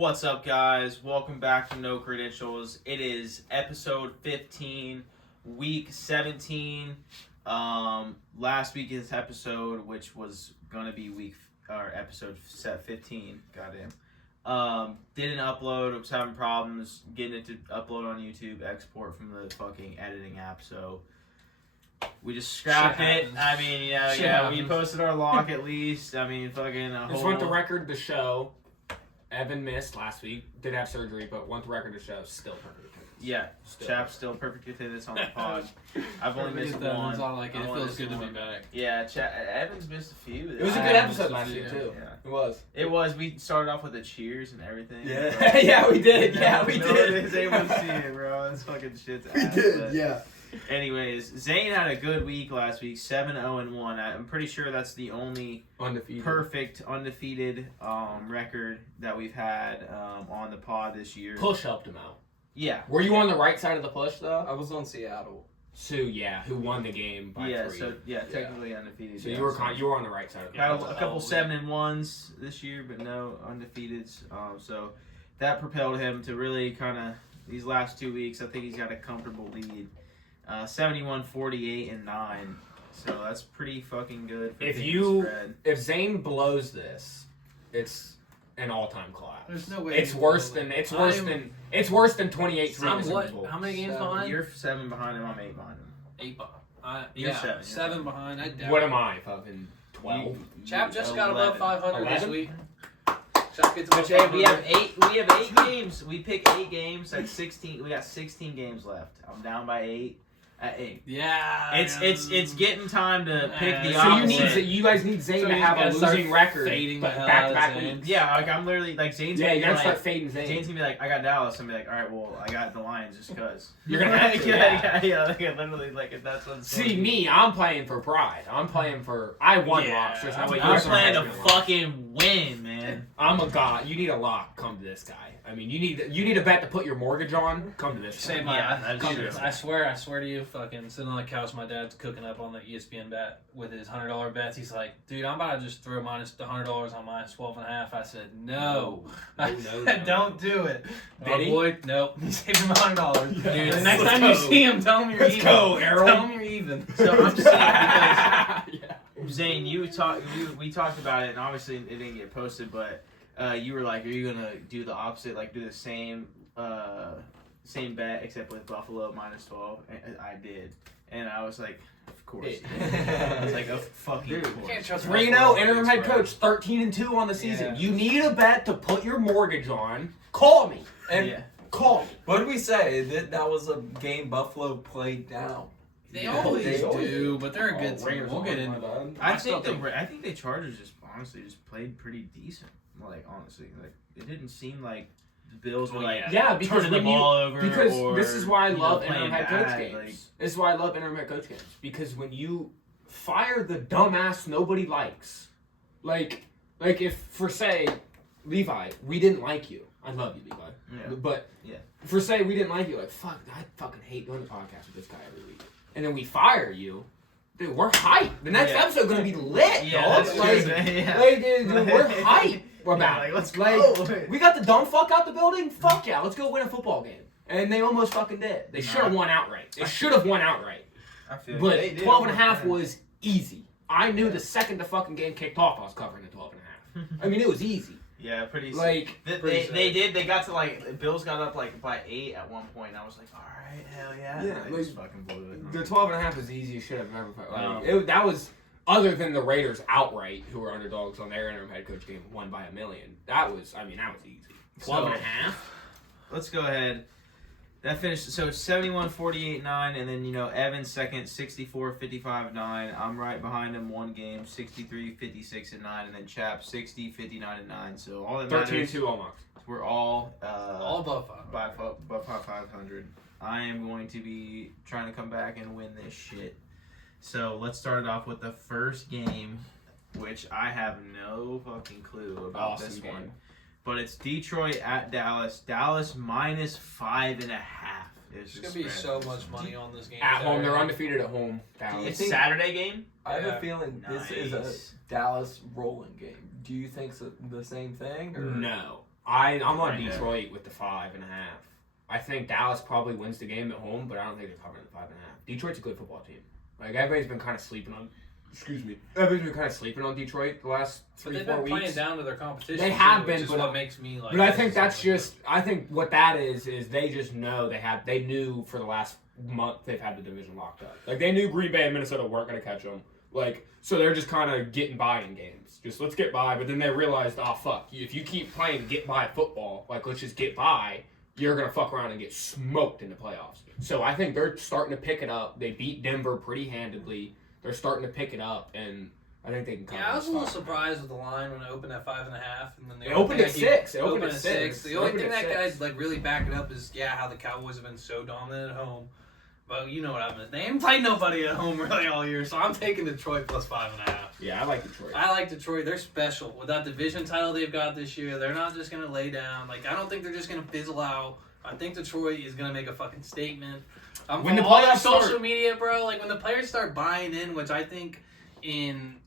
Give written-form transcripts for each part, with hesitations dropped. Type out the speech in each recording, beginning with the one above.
What's up, guys? Welcome back to No Credentials. It is episode 15, week 17. Last week's episode, which was gonna be episode 15. Goddamn. Didn't upload. I was having problems getting it to upload on YouTube. Export from the fucking editing app. So we just scrapped it. I mean, we posted our lock at least. I mean, fucking. Just want the record to show. Evan missed last week, did have surgery, but want the record to show still perfect attendance. Yeah, Chap's still perfect attendance on the pod. I've only missed one. It feels good to be back. Yeah, Evan's missed a few. It was a good episode last week too. Yeah. It was. It was. We started off with the cheers and everything. Yeah, yeah, we did. Yeah, we No did. one is able to see it, bro. This fucking shit's ass. We did. But Yeah. Anyways, Zane had a good week last week, 7-0-1. I'm pretty sure that's the only Undefeated. perfect undefeated record that we've had on the pod this year. Push helped him out. Yeah. Were you on the right side of the push though? I was on Seattle. Sue, yeah, who won the game by 3. So technically undefeated. So yeah, you were on the right side of the had push. a couple 7-1s this year, but no undefeateds. So that propelled him to really kind of these last 2 weeks. I think he's got a comfortable lead. 71, 48, and 9. So that's pretty fucking good. For If Zane blows this, it's an all-time collapse. There's no way. It's worse than 28-3. How many games spread. behind? You're 7 behind him. I'm 8 behind him. 8 behind. You're 7. Seven behind. I doubt. What am I? Fucking 12. Chap just got above 500 this 11? week. Chap gets above Which, hey, we 500. have 8 games. We pick 8 games. That's 16. We got 16 games left. I'm down by 8. At 8. Yeah. It's getting time to pick the So opposite. You guys need Zane So to he's have a gotta start losing record, fading but the hell back out to of back Zane. weeks. Yeah, like I'm literally like Zane's. Yeah, gonna you be gotta like, start fading Zane. Zane's gonna be like, I got Dallas. I'm gonna be like, all right, well, I got the Lions just cause. You're gonna have to, yeah. Like, literally, like if that's what's. See me, I'm playing for pride. I'm playing for. I won locks. There's no way I'm you're playing to gonna win. fucking win, man. I'm a god. You need a lock. Come to this guy. I mean, you need a bet to put your mortgage on. Come to this guy. Same. that's Come true. to this. I swear to you, fucking sitting on the couch, my dad's cooking up on the ESPN bet with his $100 bets. He's like, dude, I'm about to just throw minus the $100 on minus 12.5. I said, no. I said, don't do it. Did Oh he? boy, nope. He saved him $100. Yes. Dude, the next Let's time go. you see him, tell him you're Let's even. go, Errol. Tell him you're even. So I'm just saying because Yeah. Zane, we talked about it, and obviously it didn't get posted, but you were like, are you gonna do the opposite, like do the same bet except with Buffalo minus 12? And I did, and I was like, of course. I was like, of fucking course. Can't trust 3-0 interim head coach, 13-2 on the season. Yeah. You need a bet to put your mortgage on. Call me. And Yeah. Call me. what did we say? That was a game Buffalo played down. They Yeah, always they always do, but they're a good Oh, team. Raiders We'll get won, into my it. bad. I think the Chargers just honestly just played pretty decent. Like honestly, like it didn't seem like the Bills were like Yeah, because turning the when you- ball over. Because or, this is why I you know, love playing interim head coach bad, games. like- This is why I love interim head coach games. Because when you fire the dumbass nobody likes, like if for say Levi, we didn't like you. I love you, Levi. Yeah. But Yeah. for say we didn't like you, like fuck, I fucking hate doing the podcast with this guy every week. And then we fire you. Dude, we're hyped. The next Yeah. episode's gonna be lit, Yeah, dog. that's Like, true, man. Yeah. like, dude, we're hyped about Yeah, it. like, let's Like, go. we got the dumb fuck out the building. Fuck yeah, let's go win a football game. And they almost fucking did. They should have won outright. They should have won outright. I feel But they did 12 and a half win. was easy. I knew the second the fucking game kicked off, I was covering the 12 and a half. I mean, it was easy. Yeah, pretty. Like, They did. They got to like the Bills got up like by 8 at one point. And I was like, all right, hell yeah. Yeah, And they like, just fucking blew it. the 12 and a half was the easiest shit I've ever felt. Wow. Like, that was, other than the Raiders outright, who were underdogs on their interim head coach game, won by 1 million. That was easy. 12 and a half? Let's go ahead. That finished, so 71, 48, 9, and then, Evan second, 64, 55, 9. I'm right behind him, 1 game, 63, 56, and 9, and then Chap, 60, 59, and 9. So all that matters, 13-2 almost. we're all above 500. by 500. I am going to be trying to come back and win this shit. So let's start it off with the first game, which I have no fucking clue about Awesome this game. one. But it's Detroit at Dallas. Dallas minus 5.5. There's going to be so much money on this game. At home, they're undefeated at home. Dallas. It's Saturday game? I have Yeah. a feeling this is a Nice. Dallas rolling game. Do you think the same thing? Or? No. I'm on Right there. Detroit with the 5.5. I think Dallas probably wins the game at home, but I don't think they're covering the 5.5. Detroit's a good football team. Like everybody's been kind of sleeping on. Excuse me. Everybody's been kind of sleeping on Detroit the last But 3-4 they've been weeks. playing down to their competition. They have which been, is but- what makes me like. But I this think is that's something just. I think what that is they just know they knew for the last month they've had the division locked up. Like they knew Green Bay and Minnesota weren't going to catch them. Like so they're just kind of getting by in games. Just let's get by. But then they realized, oh fuck, if you keep playing get by football, like let's just get by, you're gonna fuck around and get smoked in the playoffs. So I think they're starting to pick it up. They beat Denver pretty handedly. They're starting to pick it up, and I think they can. Yeah, I was a little surprised with the line when it opened at 5.5, and then They opened at 6. It Opened opened at 6. The only thing that guys like really back it up is how the Cowboys have been so dominant at home. But you know what happens. They ain't played nobody at home really all year, so I'm taking Detroit plus 5.5. Yeah, I like Detroit. I like Detroit. They're special. With that division title they've got this year, they're not just going to lay down. Like, I don't think they're just going to fizzle out. I think Detroit is going to make a fucking statement. When the all their playoffs social start- media, bro, like when the players start buying in, which I think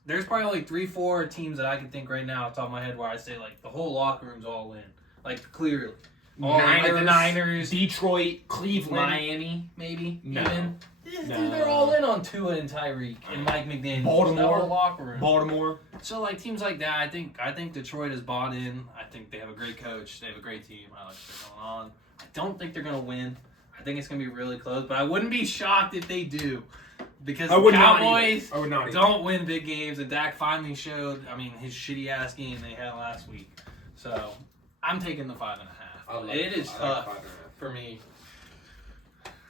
there's probably only 3-4 teams that I can think right now off the top of my head where I say, like, the whole locker room's all in. Like, clearly. Like the Niners, Detroit, Cleveland, Miami, maybe, No. even. Yeah, No. dude, they're all in on Tua and Tyreek and Mike McDaniel. Baltimore. That whole locker room. Baltimore. So like teams like that, I think Detroit is bought in. I think they have a great coach. They have a great team. I like what's going on. I don't think they're gonna win. I think it's gonna be really close, but I wouldn't be shocked if they do, because I the would not Cowboys either. I would not either. don't win big games, and Dak finally showed. I mean, his shitty ass game they had last week. So I'm taking the 5.5. It is tough for me.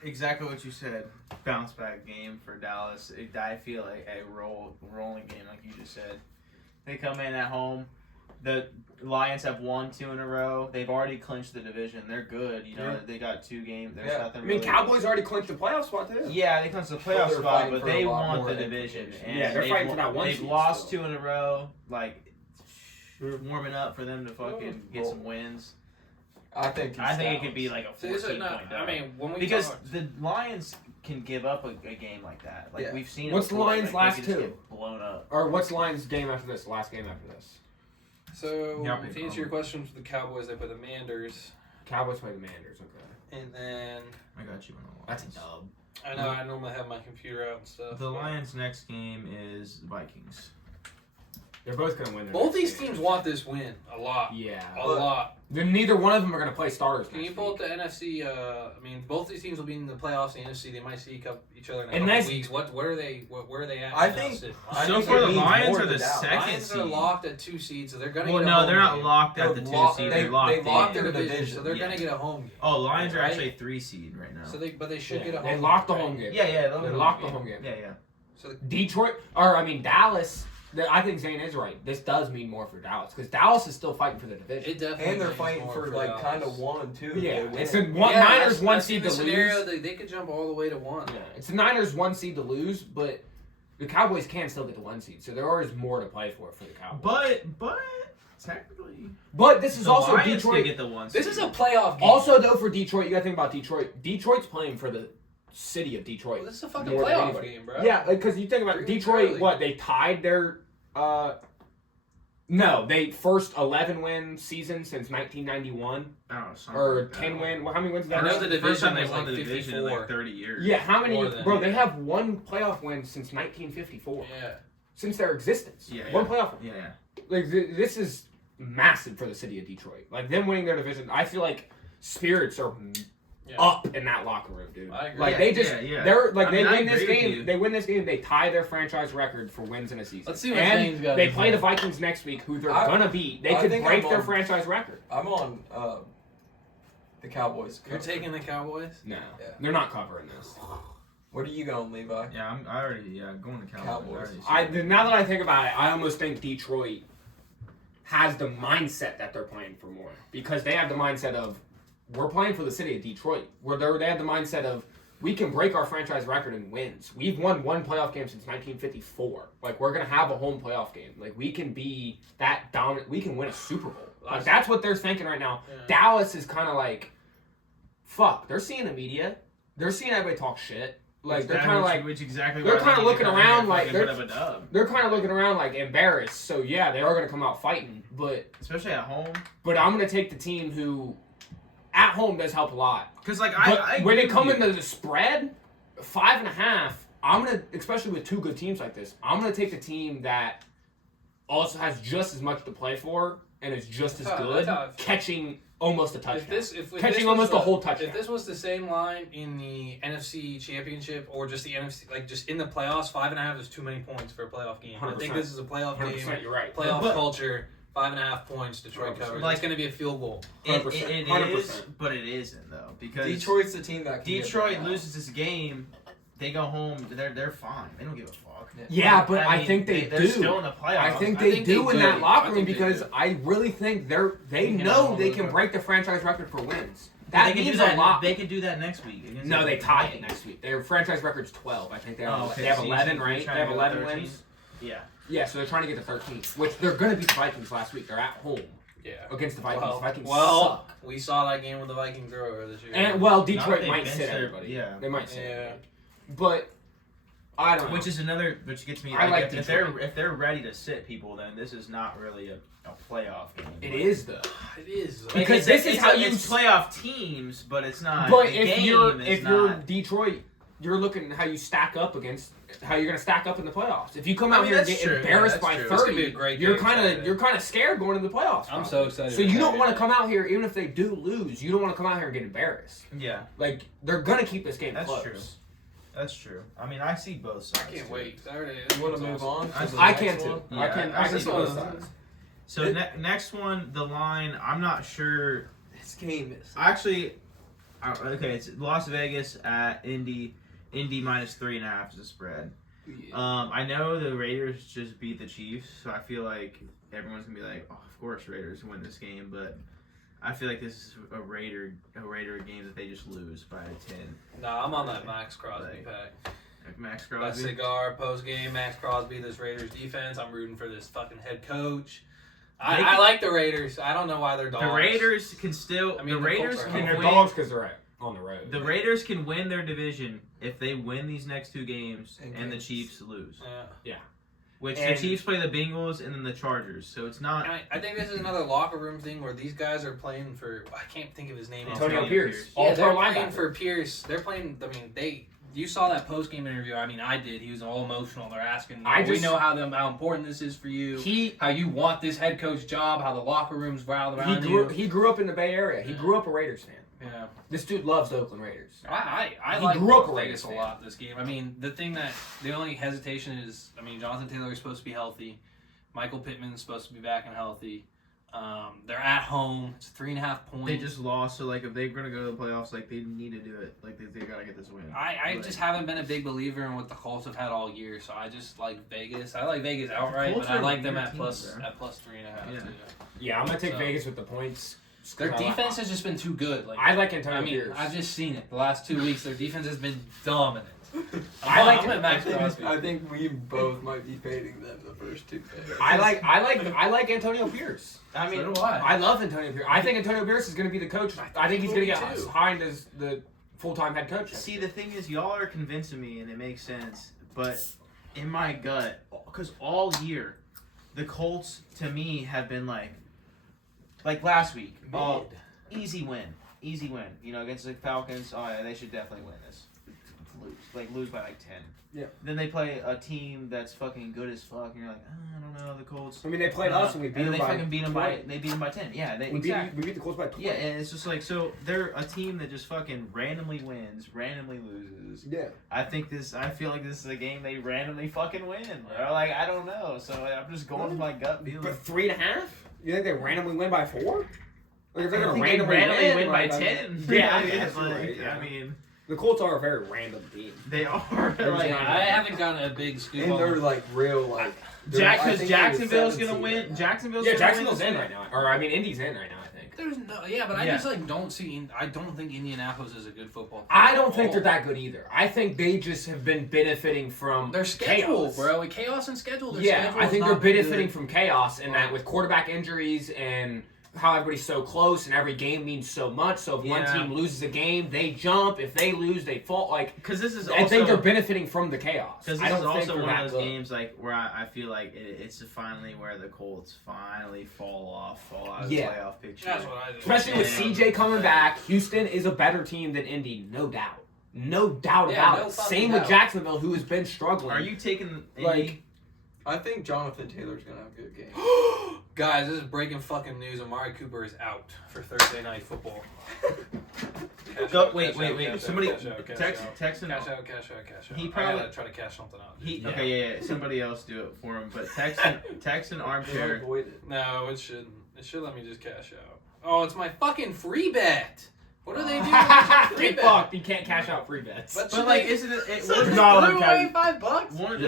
Exactly what you said. Bounce back game for Dallas. I feel like a rolling game, like you just said. They come in at home. The Lions have won 2 in a row. They've already clinched the division. They're good. You know, Yeah. they got 2 games. There's Yeah. nothing. I mean, really- Cowboys already clinched the playoff spot too. Yeah, they clinched the Well, playoff they're spot, fighting but for a they lot want more the than division. division. And Yeah, they're fighting for that one They've seed lost still. 2 in a row. Like, warming up for them to fucking get some wins. I think it could be like a So is 14 it point not? I mean, when we because talk, the Lions can give up a game like that. Like Yeah. we've seen. it What's the before. Lions' Like, last they can just two? get blown up. Or what's Lions' game after this? The last game after this. so Yeah, to answer your question for the Cowboys, they play the Manders, Cowboys play the Manders. Okay. and then I got you on the That's Lions. a dub. I know I normally have my computer out and stuff. The but- Lions' next game is Vikings. They're both gonna win. Their Both next these game. teams want this win a lot. Yeah. A lot. Then neither one of them are gonna play starters. Can you next pull week. up the NFC? I mean, both these teams will be in the playoffs. The NFC, they might see each other in a And couple that's- weeks. Where are they? Where are they at? I right now, think- Sid? I So think far, it the means Lions more are to the Dallas. second Lions are seed. locked at 2 seeds, so they're gonna. Well, get a no, home they're not game. locked at the They're 2 locked- seed. they- They're locked they in. locked their their division, division, so they're yeah. gonna get a home game. Oh, Lions are Right? actually a 3 seed right now. So they should Yeah, get a home. they game, locked the right? home game. yeah, They locked the home game. Yeah, yeah. So Detroit, Dallas. I think Zane is right. This does mean more for Dallas because Dallas is still fighting for the division. it definitely. And they're means fighting more for like Dallas. kind of 1 too. Yeah, They it's win. a Niners that's- one that's seed the to scenario lose. that they could jump all the way to 1. Yeah, it's the Niners 1 seed to lose, but the Cowboys can still get the 1 seed, so there is more to play for the Cowboys. But technically, But this is the also Lions Detroit. can get the 1 seed. This is a playoff game. Also, though, for Detroit, you got to think about Detroit. Detroit's playing for the city of Detroit. Well, this is a fucking more than playoff anybody. game, bro. Yeah, because you think about Pretty Detroit. early. What they tied their no, they first 11-win season since 1991 Oh, something or like that. 10-win. How many wins? Did I they know have? the The first time division they was won the like division in 54. like 30 years. Yeah, how many? More than- Bro, they have 1 playoff win since 1954 Yeah. since their existence. Yeah, One yeah. playoff win. Yeah. Like this is massive for the city of Detroit. Like them winning their division, I feel like spirits are Yeah. up in that locker room, dude. I agree. Like Yeah, they just yeah. they're like I they mean, I win this agree with game. you. They win this game. They tie their franchise record for wins in a season. Let's see what and Zane's got they to play say. the Vikings next week, who they're I- gonna beat. They I could think break I'm their on- franchise record. I'm on the Cowboys. You're cover. taking the Cowboys? No, Yeah. they're not covering this. What are you going, Levi? Yeah, I already going to Cowboys. Cowboys. Now that I think about it, I almost think Detroit has the mindset that they're playing for more because they have the mindset of we're playing for the city of Detroit. Where they have the mindset of we can break our franchise record in wins. We've won 1 playoff game since 1954. Like we're gonna have a home playoff game. Like we can be that dominant. We can win a Super Bowl. Like that's what they're thinking right now. Yeah. Dallas is kind of like, fuck. They're seeing the media. They're seeing everybody talk shit. Like they're kind of like which exactly. they're why kind of they need to looking come in around and like fucking they're put up a dub. they're kind of looking around like embarrassed. So yeah, they are gonna come out fighting, but Especially at home. I'm gonna take the team who at home does help a lot. Because like But I when agree it comes with you. into the spread, 5.5, I'm gonna, especially with two good teams like this, I'm gonna take the team that also has just as much to play for and is just as That's how- good, that's how I feel. catching almost a If touchdown. this Catching was almost the a whole touchdown. If this was the same line in the NFC Championship or just the NFC, like just in the playoffs, 5.5 is too many points for a playoff game. I think 100%. this is a playoff 100%, game. you're right. Playoff But- culture. 5.5 points. Detroit 100%. covers. Like- It's going to be a field goal. It 100%. is, but it isn't though because Detroit's the team that can Detroit get that. loses this game, they go home. They're fine. They don't give a fuck. Yeah, but I mean, think they they're do. still in the playoffs. I think I they think do they in do. that locker I room think they because do. I really think they can know have they one can of break the franchise record for wins. They That could means do that. a lot. They could do that next week. against No, the they tied it Vikings. next week. Their franchise record's 12. I think they have, Oh, okay, they have so you 11, should- right? you're They trying have to go 11 13? wins. Yeah. Yeah, so they're trying to get to 13, which they're going to beat the Vikings last week. They're at home Yeah. against the Vikings. Well, the Vikings well, suck. we saw that game with the Vikings earlier this year. And, well, Not Detroit if they might bench sit their- everybody. yeah. They might sit yeah. everybody. But, I don't know. Which is another, which gets me. I like if Detroit. they're ready to sit people, then this is not really a playoff game. It is, though. It is. Like, Because it's- this is it's how a- you it's playoff teams, but it's not. But the if game you're is you're not- Detroit, you're looking at how you stack up against how you're going to stack up in the playoffs. If you come I out mean, here and that's get true. embarrassed Yeah, by that's true. It's gonna 30, be a great you're game kind Saturday. of scared going into the playoffs. I'm probably. so excited. So you don't want to to come out here, even if they do lose, you don't want to come out here and get embarrassed. Yeah, Like they're gonna keep this game that's close. true. That's true. I mean, I see both I sides. can't too. wait. Saturday. You want to move on? to the I next can one? too. Yeah, I can I see see both both sides. So next one, the line. I'm not sure. This game is. Actually, okay, it's Las Vegas at Indy. Indy minus 3.5 is the spread. I know the Raiders just beat the Chiefs, so I feel like everyone's gonna be like, "Oh, of course Raiders win this game," but I feel like this is a Raider game that they just lose by 10. Nah, I'm on that Max Crosby Like, pack. Like Max That Crosby. cigar post game, Max Crosby, this Raiders defense. I'm rooting for this fucking head coach. They I can- like the Raiders. I don't know why they're dogs. The Raiders can still. I mean, the the Raiders Colts are I mean, can they're win. dogs because they're on the road. The Raiders can win their division if they win these next two games, And and the games. Chiefs lose. Yeah. Which And- the Chiefs play the Bengals and then the Chargers, so it's not. I think this is another locker room thing where these guys are playing for. I can't think of his name. Antonio Antonio Pierce. Pierce. All Yeah, they're pro playing linebacker. for Pierce. They're playing. I mean, You saw that post game interview. I mean, I did. He was all emotional. They're asking. We know how important this is for you. How you want this head coach job. How the locker room's riled around you. He grew up in the Bay Area. He grew up a Raiders fan. Yeah. This dude loves the Oakland Raiders. I He like grew up a Vegas Raiders a fan. lot this game. I mean, the only hesitation is, I mean, Jonathan Taylor is supposed to be healthy. Michael Pittman's supposed to be back and healthy. They're at home. It's 3.5 points. They just lost, so like if they're gonna go to the playoffs, like they need to do it. Like they gotta get this win. I Like- just haven't been a big believer in what the Colts have had all year, so I just like Vegas. I like Vegas outright, Colts but I are a like them weird at team, plus bro. at plus 3.5. Yeah. Too. Yeah, I'm gonna take So- Vegas with the points. Their defense has just been too good. Like I like Antonio I mean, Pierce. I've just seen it the last 2 weeks. Their defense has been dominant. I'm at Max Crosby. I think we both might be fading them the first two picks. I like Antonio Pierce. I mean, So do I. I love Antonio Pierce. I think Antonio Pierce is going to be the coach. I think he's going to get Me too. signed as the full-time head coach. see, the thing is, y'all are convincing me, and it makes sense. But in my gut, because all year, the Colts to me have been like last week, easy win, You know, against the Falcons, oh yeah, they should definitely win this. Lose by like 10. Yeah. Then they play a team that's fucking good as fuck, and you're like, I don't know, the Colts. I mean, they played us and we beat and them they by fucking beat them by 20. they beat them by 10. Yeah, they We exactly. beat the Colts by 20. Yeah, and it's just like, so they're a team that just fucking randomly wins, randomly loses. Yeah. I feel like this is a game they randomly fucking win, bro. Like, I don't know. So I'm just going with my gut feeling. But 3.5? You think they randomly win by 4? Like if they're I gonna think they randomly win by like, 10. Yeah, I I guess you're like, right, yeah. I mean, The Colts are a very random team. they are. They're Like, just I haven't gotten a big scoop And on they're them. like real like. Because Jacksonville's gonna win. Jackson. Jacksonville's Yeah, gonna Jacksonville's win in this right now. Or I mean, Indy's in right now. I think. There's no, yeah, but I Yeah. just like don't see. I don't think Indianapolis is a good football team. I don't think at they're all. that good either. I think they just have been benefiting from Their schedule, chaos. bro. Chaos and schedule. Their Yeah, schedule I has think not they're been benefiting good. from chaos in that with quarterback injuries and how everybody's so close and every game means so much. So if one Yeah. team loses a game, they jump. If they lose, they fall. Like, Because this is I think also they're benefiting from the chaos. because I this don't is think also they're one that of those good. games like where I feel like it's finally where the Colts finally fall out of Yeah. the playoff picture. That's what I do. Especially with Yeah. CJ coming back, Houston is a better team than Indy, no doubt. No doubt Yeah, about no it. fucking Same with doubt. Jacksonville, who has been struggling. Are you taking Like- I think Jonathan Taylor's gonna have a good game. Guys, this is breaking fucking news. Amari Cooper is out for Thursday Night Football. Go, wait. Somebody cash out. text him. Cash out. He I probably- gotta try to cash something out. Okay, yeah. Somebody else do it for him. But text an armchair. Avoid it. No, it shouldn't. It should let me just cash out. Oh, it's my fucking free bet. What are they doing? Free Get bet. fucked. You can't cash out free bets. But But like, isn't it? So Wouldn't No, threw okay. away $5. want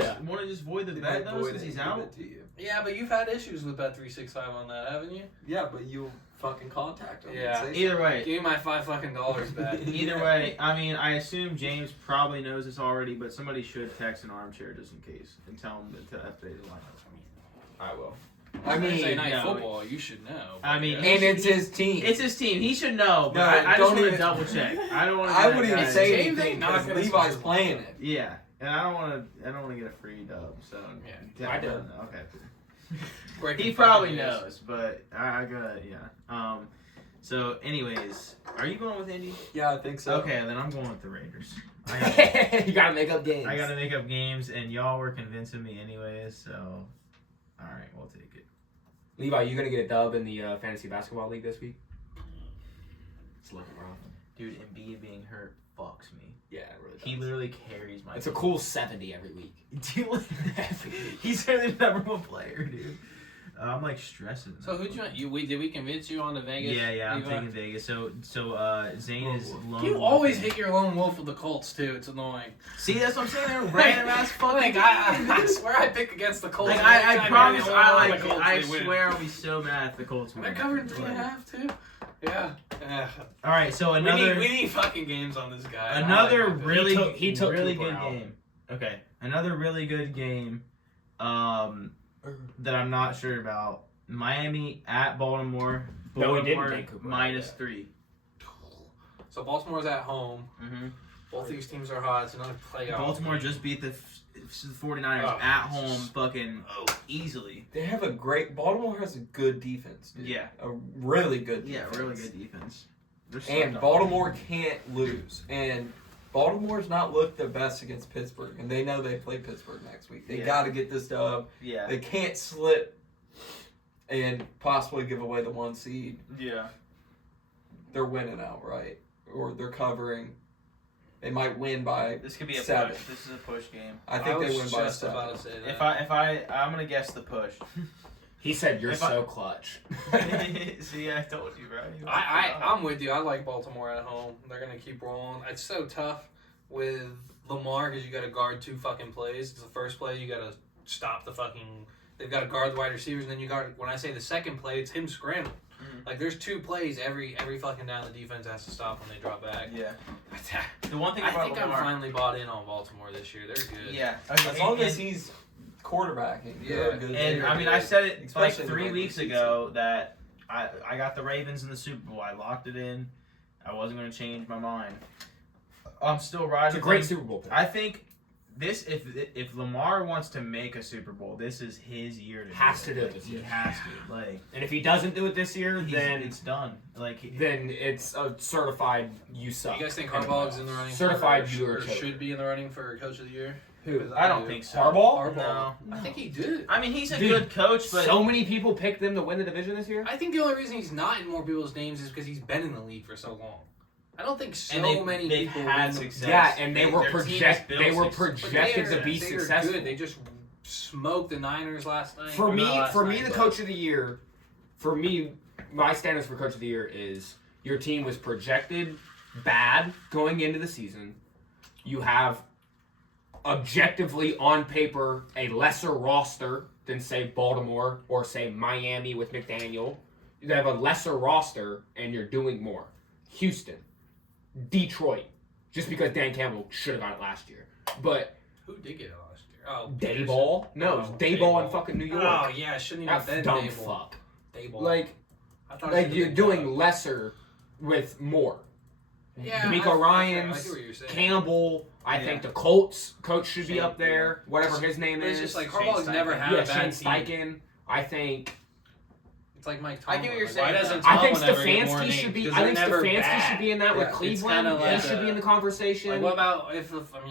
to just void the They bet might though void since it he's and give out. it to you. Yeah, but you've had issues with Bet365 on that, haven't you? Yeah, but you fucking contact him. Yeah. And say Either way, Give me my $5 back. either way. I mean, I assume James probably knows this already, but somebody should text an armchair just in case and tell him to update his lineup. I will. I mean, Thursday mean, Night no. Football, you should know. I mean, yeah. And it's his team. It's his team. He should know, but No, I just don't want to even- double check. I don't want to. I wouldn't even say James anything ain't not because gonna Levi's score. playing it. Yeah, and I don't want to. I don't want to get a free dub. So Yeah, I do. Okay. Breaking He probably fucking news. knows, but I gotta. Yeah. So, anyways, are you going with Indy? Yeah, I think so. Okay, then I'm going with the Raiders. I You gotta make up games. gotta make up games, and y'all were convincing me anyways. So, all right, we'll take it. Levi, you gonna get a dub in the fantasy basketball league this week? It's looking rough. Dude, Embiid being hurt fucks me. Yeah, it really does. He literally carries my. It's a cool 70 every week. Dude, he's really the number one player, dude. I'm like stressing. So who'd you want? Did we convince you on the Vegas? Yeah, I'm Levi? taking Vegas. So Zane is lone You wolf. always hit your lone wolf with the Colts too. It's annoying. See, that's what I'm saying. They're random ass fucking. Like, I swear I pick against the Colts. Like every I time promise, anyone on the I Colts, they win. swear I'll be so mad if the Colts win. They're covering 3.5 too. Yeah. All right, so We another need fucking games on this guy. another I like that. really He took really Cooper good out. game. Okay, another really good game. That I'm not sure about. Miami at Baltimore. No, he didn't Baltimore take Cooper out, minus yeah. 3. So Baltimore's at home. Mm-hmm. Both these teams are hot. It's another playoff. Baltimore just beat the 49ers Oh. at home, fucking easily. They have a great. Baltimore has a good defense, dude. Yeah. A really good Yeah, defense. really good defense. They're And slept on. Baltimore can't lose. And Baltimore's not looked the best against Pittsburgh. And they know they play Pittsburgh next week. They Yeah. got to get this dub. Yeah. They can't slip and possibly give away the 1 seed. Yeah. They're winning outright. Or they're covering. They might win by. This could be a 7. push. This is a push game. I think was they win by just 7. about to say that. I'm gonna guess the push. He said you're If I- so clutch. See, I told you, bro. You I'm with you. I like Baltimore at home. They're gonna keep rolling. It's so tough with Lamar because you got to guard 2 fucking plays. It's the first play you got to stop the fucking. They've got to guard the wide receivers, and then you got. When I say the second play, it's him scrambling. Mhm. Like there's 2 plays every fucking down the defense has to stop when they drop back. Yeah. The one thing I about think Lamar. I'm finally bought in on Baltimore this year. They're good. Yeah. As long as he's quarterbacking. Yeah. they're good. And They're I mean, good. I said it like Especially in the 3 regular weeks season. ago that I got the Ravens in the Super Bowl. I locked it in. I wasn't going to change my mind. I'm still riding. It's a with great them. Super Bowl pick. I think this if Lamar wants to make a Super Bowl, this is his year to Has do to it. do it Like, this he year. has to. Like And if he doesn't do it this year, then it's done. Like it's a certified you suck. You guys think Harbaugh's in the running? Certified for, you are or choker. should be in the running for Coach of the Year? Who? I don't think so. Harbaugh? No. I think he did. I mean, he's a Dude, good coach, but So many people picked them to win the division this year. I think the only reason he's not in more people's names is because he's been in the league for so long. I don't think so And many they've people had win the- success. Yeah, and they were Their team is project. built They were success. But projected they to be are successful. Good. They just smoked the Niners last night. For Or me, not last night, the but- coach of the year, for me, my standards for coach of the year is your team was projected bad going into the season. You have objectively on paper a lesser roster than say Baltimore or say Miami with McDaniel. You have a lesser roster and you're doing more. Houston, Detroit, just because Dan Campbell should have got it last year, but Who did get it last year? Oh, Dayball, no, it was Dayball in fucking New York. Oh yeah, I shouldn't even That have been dumb Dayball. fuck. Dayball. Like, I thought like he you're did doing good. lesser with more. Yeah, D'Amico I Ryans, see what you're saying. Campbell. I Yeah. think the Colts coach should be Shane, up there. Whatever his name But is. it's just like Shane Harbaugh's never Steichen. had yeah, a bad Shane team. Steichen. I think. It's like Mike I Tomlin. get what you're Like, saying, why though. doesn't I think Tomlin ever get more Stefanski names? should be. 'Cause I think they're never Stefanski bad. should be in that Yeah, with it's Cleveland. kinda like he should be a- in the conversation. Like, what about if I mean, I don't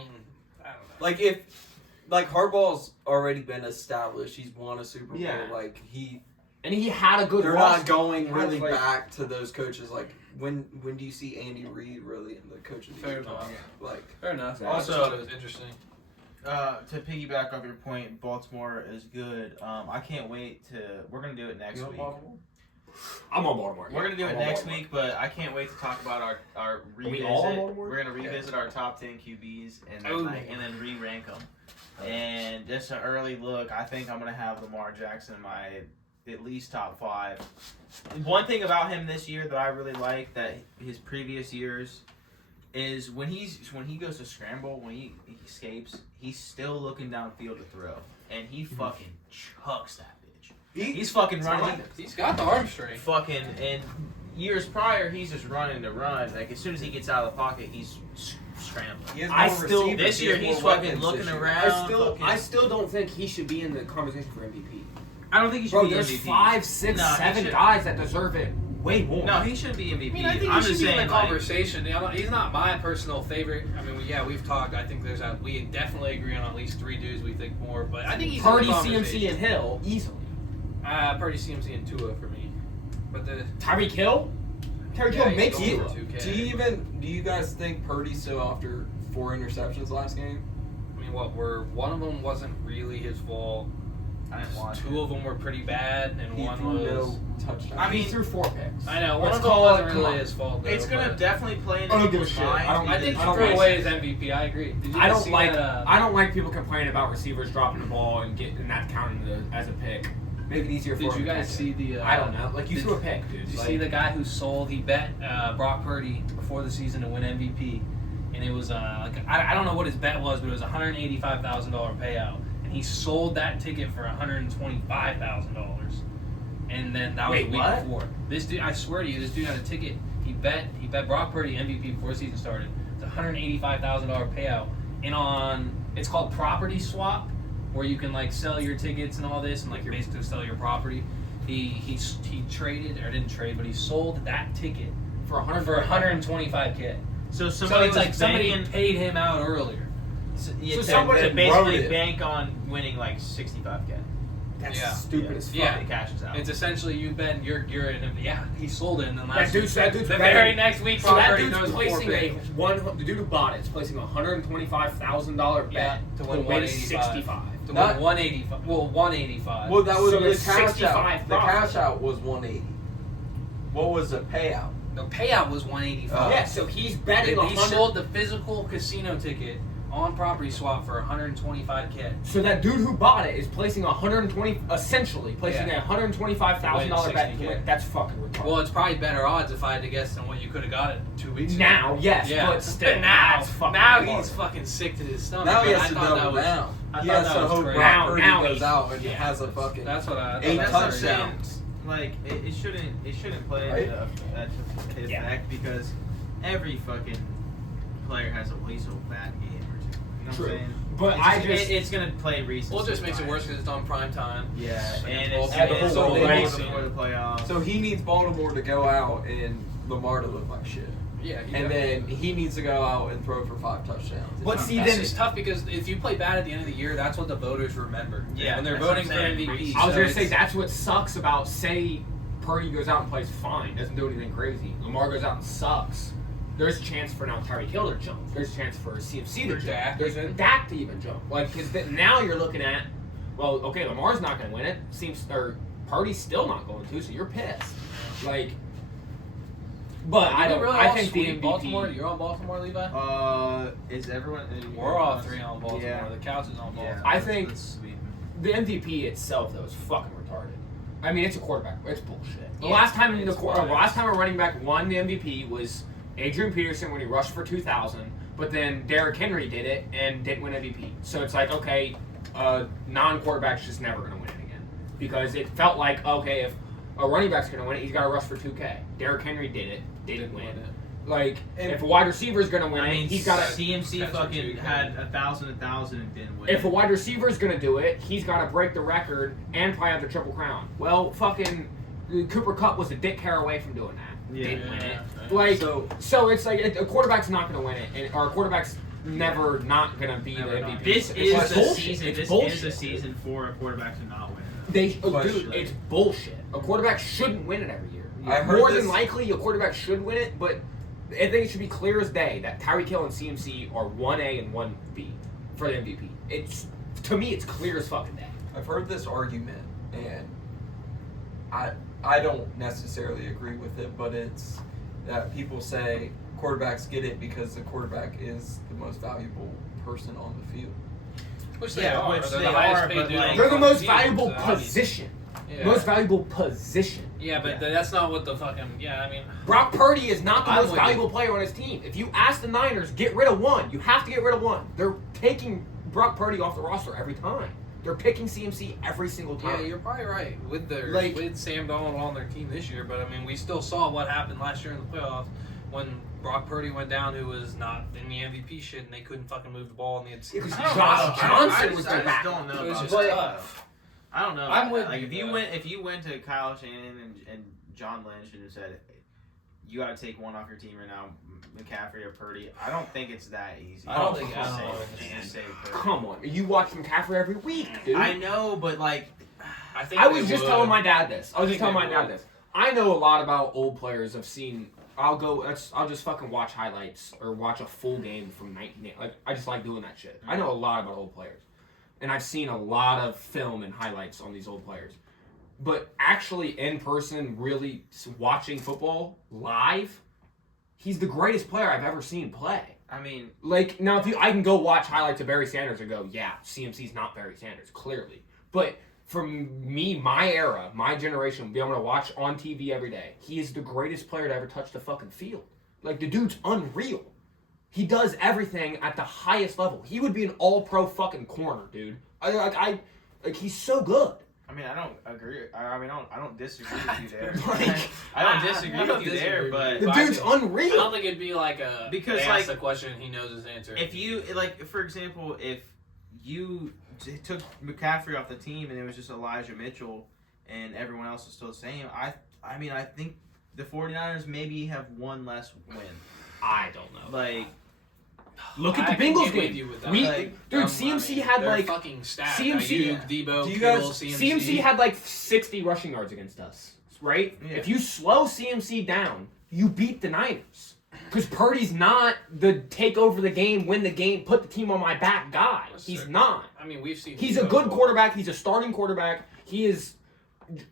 know. Like if like Harbaugh's already been established, he's won a Super Bowl. Yeah. Like and he had a good. they're roster. not going He really has, like- back to those coaches. Like when do you see Andy Reid really in the coach of the Fair year enough. talk? Like Fair enough. Exactly. I just Also- thought it was interesting. To piggyback off your point, Baltimore is good. I can't wait to. We're gonna do it next week. I'm on Baltimore. We're gonna do I'm it on next Baltimore. week, but I can't wait to talk about our we all on revisit. Baltimore? We're gonna revisit our top 10 QBs and then Ooh. and then re-rank them. And just an early look, I think I'm gonna have Lamar Jackson in my at least top 5. One thing about him this year that I really like that his previous years is when he goes to scramble, when he escapes, he's still looking downfield to throw, and he fucking chucks that bitch. He's fucking running. He's got the arm strength. Fucking and years prior, he's just running to run. Like as soon as he gets out of the pocket, he's scrambling. He has I more still- receivers, This he year, has he's more fucking weapons looking this year. around. I still don't think he should be in the conversation for MVP. I don't think he should Bro, be there's MVP. 5, 6, No, he 7 should- guys that deserve it way more. No, he shouldn't be MVP. I mean, I think I'm he just should be in saying, the like, conversation. He's not my personal favorite. I mean, we've talked. I think we definitely agree on at least 3 dudes we think more. But I think he's Purdy, in the CMC, conversation. and Hill easily. Purdy, CMC, and Tua for me. But the Tyreek Hill? Tyreek Yeah, Hill he's makes going you. for 2K. Do you guys think Purdy still after 4 interceptions last game? I mean, one of them wasn't really his fault. I didn't watch 2 of them were pretty bad, and He one threw was. no touchdowns. I mean, he threw 4 picks. I know one Let's of them call wasn't it- come really on. his fault. Though, It's gonna but definitely play in I don't give a people's shit. minds. I don't- I think I he don't threw like away it. his MVP. I agree. Did you I guys don't see like. that, I don't like people complaining about receivers dropping the ball and getting that counting as a pick. Make it easier for Did him you to guys catch see it. the? I don't know. Like you did- threw a pick, dude. Did you Like, see the guy who sold? He bet Brock Purdy before the season to win MVP, and it was I don't know what his bet was, but it was a $185,000 payout, and he sold that ticket for $125,000, and then that was Wait, the week what? before. This dude, I swear to you, this dude had a ticket. He bet Brock Purdy MVP before the season started. It's a $185,000 payout, and it's called property swap, where you can like sell your tickets and all this, and like basically sell your property. He traded or didn't trade, but he sold that ticket for 100 for $125K. So So somebody it's was like somebody banking. paid him out earlier. Yeah, So to- somebody to wrote basically it. bank on winning like 65K. That's Yeah. stupid as fuck. Yeah. It cashes out. It's essentially you bet you're in him. Yeah, he sold it, and then last That week, dude's the betting- very next week, So Brock that Purdy dude's throws a placing $450. the dude who bought it is placing a $125,000 bet Yeah, to win 165. 185. To Not- win 185. Well, 185. Well, that was So the there's cash out. 65 The profit. cash out was 180. What was the payout? The payout was 185. Yeah, so he's betting He 100. sold the physical casino ticket on property swap for 125K. So that dude who bought it is placing essentially placing Yeah. a $125,000 bet. to 60K. win. That's fucking retarded. Well, it's probably better odds if I had to guess than what you could have got it 2 weeks ago. Now, yes, Yeah, but still, now, that's fucking now retarded. he's fucking sick to his stomach. Now he but has to I thought that double was- down. I He thought has that to was hope crazy. Brock Purdy Now goes he's- out and yeah. has a fucking That's what I. 8 That's what I'm touchdowns. saying. Like it shouldn't play Right? into his Yeah. effect because every fucking player has at least a bad game or two. You know True. what I'm saying? But it's gonna play recency. Well, it just makes it bias. worse because it's on prime time. Yeah, Like, and both it's, teams and it's are all late right season. before the playoffs. So he needs Baltimore to go out and Lamar to look like shit. Yeah, And then he needs to go out and throw for 5 touchdowns. But see, that's then just tough because if you play bad at the end of the year, that's what the voters remember. Yeah, when they're that's what voting for I'm saying. MVP. I was so gonna say it's- that's what sucks about say Purdy goes out and plays fine, doesn't do anything crazy. Lamar goes out and sucks. There's a chance for now Tyreek Hill to jump. There's a chance for CMC to For jump. Dak There's even. Dak to even jump. Like, because now you're looking at, well, okay, Lamar's not going to win it. Or Purdy's still not going to, so you're pissed. Like, but Did I we don't. really I all think the sweep MVP. Baltimore. You're on Baltimore, Levi. Is everyone? We're all 3 on Baltimore. Yeah. The couch is on Baltimore. Yeah, I let's- think- let's sweep. The MVP itself though is fucking retarded. I mean, it's a quarterback. It's bullshit. The Yeah, last time it's wild. last time a running back won the MVP was Adrian Peterson when he rushed for 2,000. But then Derrick Henry did it and didn't win MVP. So it's like, okay, non-quarterback's just never going to win it again because it felt like, okay, if A running back's gonna win it. He's got to rush for 2K. Derrick Henry did it. Didn't win it. Like, And- if a wide receiver's gonna win I mean, it, he's got to. CMC Catch fucking it, had 1,000 and didn't win. If a wide receiver's gonna do it, he's got to break the record and probably have the Triple Crown. Well, fucking Cooper Kupp was a dick hair away from doing that. Yeah. Didn't win it. Yeah. Like, So- so it's like a quarterback's not gonna win it, or a quarterback's never not gonna be Never the not. MVP. This It's is like the bullshit. season. It's This bullshit. is the season for a quarterback to not win. Dude, it's bullshit. A quarterback shouldn't win it every year. I heard More this- than likely, a quarterback should win it, but I think it should be clear as day that Tyreek Hill and CMC are 1A and 1B for the MVP. It's to me, it's clear as fucking day. I've heard this argument, and I don't necessarily agree with it, but it's that people say quarterbacks get it because the quarterback is the most valuable person on the field. Which they Yeah, are. which They're they the highest are, paid but, dude like- on They're the most team, valuable so obvious. position. Yeah. Most valuable position. Yeah, but that's not what the fucking. Yeah, I mean. Brock Purdy is not the I'm most with valuable player on his team. If you ask the Niners, get rid of one. You have to get rid of one. They're taking Brock Purdy off the roster every time. They're picking CMC every single Yeah, time. you're probably right with Like- with Sam Darnold on their team this year, but I mean, we still saw what happened last year in the playoffs when Brock Purdy went down, who was not in the MVP shit, and they couldn't fucking move the ball, and they had. It was I don't Josh know. Johnson I was just their backup. don't know It was about just that. tough. I don't know. I'm with like you, if you though. went to Kyle Shanahan and John Lynch and said you got to take one off your team right now, McCaffrey or Purdy. I don't think it's that easy. I don't to think- just I don't say- know. to just say Purdy. Come on, you watch McCaffrey every week, dude. I know, but like, I think I they was just would. telling my dad this. I was just think telling my they dad would. this. I know a lot about old players. I've seen. I'll just fucking watch highlights or watch a full game from 19. Like I just like doing that shit. I know a lot about old players, and I've seen a lot of film and highlights on these old players. But actually, in person, really watching football live, he's the greatest player I've ever seen play. I mean, Like now, I can go watch highlights of Barry Sanders and go, yeah, CMC's not Barry Sanders, clearly. But for me, my era, my generation, be able to watch on TV every day, he is the greatest player to ever touch the fucking field. Like the dude's unreal. He does everything at the highest level. He would be an all-pro fucking corner, dude. Like he's so good. I mean, I don't agree. I mean, I don't disagree with you there. Like, I don't disagree I don't with you disagree there, with but The But I dude's think- I don't unreal. think it'd be like a Because, they like, ask the question and he knows his answer. if you like, for example, if you took McCaffrey off the team and it was just Elijah Mitchell and everyone else is still the same, I mean, I think the 49ers maybe have one less win. I don't know. Like, Look at I the can Bengals get with game. you with that. We, Like, dude, I CMC mean, had they're like fucking stacked. CMC Ayuk, Debo, Do you Kittle, guys- CMC had like 60 rushing yards against us, right? Yeah. If you slow CMC down, you beat the Niners. Because Purdy's not the take over the game, win the game, put the team on my back guy. That's He's true. not. I mean, we've seen. He's a Debo good go- quarterback. He's a starting quarterback. He is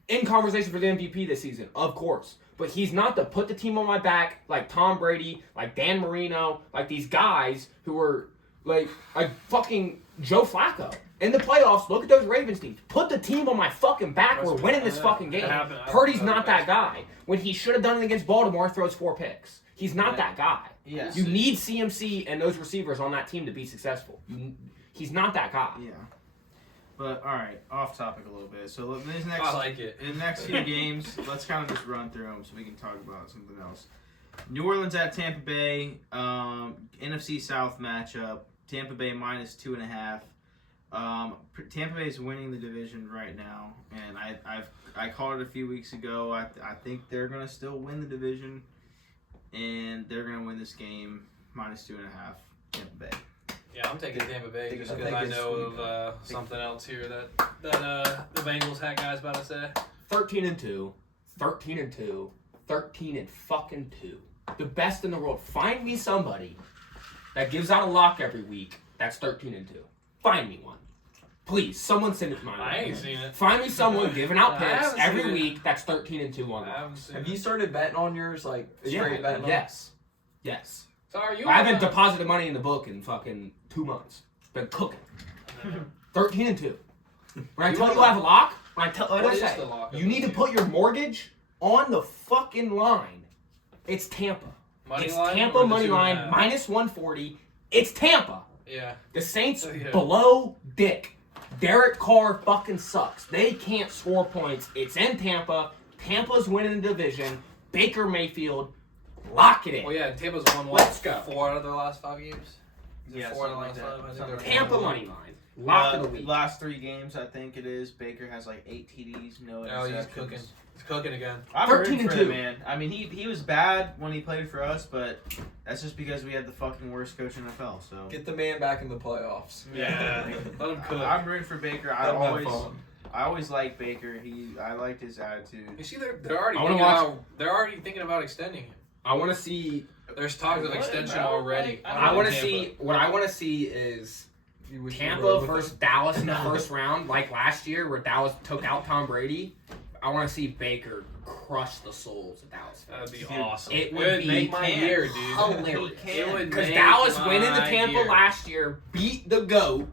in conversation for the MVP this season, of course. But he's not the put the team on my back like Tom Brady, like Dan Marino, like these guys who are like fucking Joe Flacco. In the playoffs, look at those Ravens teams. Put the team on my fucking back. We're winning this fucking game. Purdy's not that guy. When he should have done it against Baltimore, throws 4 picks. He's not that guy. yeah, You need CMC and those receivers on that team to be successful. He's not that guy. yeah. But all right, off topic a little bit. So these next, I like it. in the next few games, let's kind of just run through them so we can talk about something else. New Orleans at Tampa Bay, NFC South matchup. Tampa Bay minus 2.5. Tampa Bay is winning the division right now, and I called it a few weeks ago. I think they're gonna still win the division, and they're gonna win this game minus 2.5. Tampa Bay. Yeah, I'm taking Tampa Bay think- just I because think I it's know sweet. of something else here that the Bengals hat guy's about to say. 13-2, 13-2, 13-2. The best in the world. Find me somebody that gives out a lock every week that's 13-2. Find me one. Please, someone send it my way. I ain't seen it. Find me someone giving out I picks haven't every seen it. week that's 13-2 on I lock. haven't seen Have it. you started betting on yours, like straight betting on? Yes. Yes. So are you? I haven't on deposited money in the book in fucking 2 months. Been cooking. 13-2. When I You tell want you I have a lock, when I What is say the lock of you need to this put your mortgage on the fucking line. It's Tampa. Money It's line Tampa or the money 2.5? line minus 140. It's Tampa. Yeah. The Saints Yeah. below Dick. Derek Carr fucking sucks. They can't score points. It's in Tampa. Tampa's winning the division. Baker Mayfield, lock it in. Well, yeah, Tampa's won Let's go. 4 out of their last 5 games. Is it Yeah, 4 out of the something like last that. 5? I think Something they're like Tampa one. money line. Lock of the week. Last 3 games, I think it is. Baker has like 8 TDs, no interceptions. Oh, he's cooking. He's cooking again. I'm 13 rooting and for 2. the man. I mean, he was bad when he played for us, but that's just because we had the fucking worst coach in the NFL. So Get the man back in the playoffs. Yeah. Let him cook. I'm rooting for Baker. Let him have fun. I always liked Baker. I liked his attitude. You see, they're already I wanna thinking watch- about they're already thinking about extending him. I want to see. There's talks of What, extension bro? already. Like, I want to Tampa. see. What I want to see is You wish you Tampa rode with versus him? Dallas in the No. first round, like last year, where Dallas took out Tom Brady. I want to see Baker crush the souls of Dallas fans. That'd be Dude, awesome. it would be make my year, dude. hilarious. It would Because make Dallas my went into Tampa year. last year, beat the GOAT,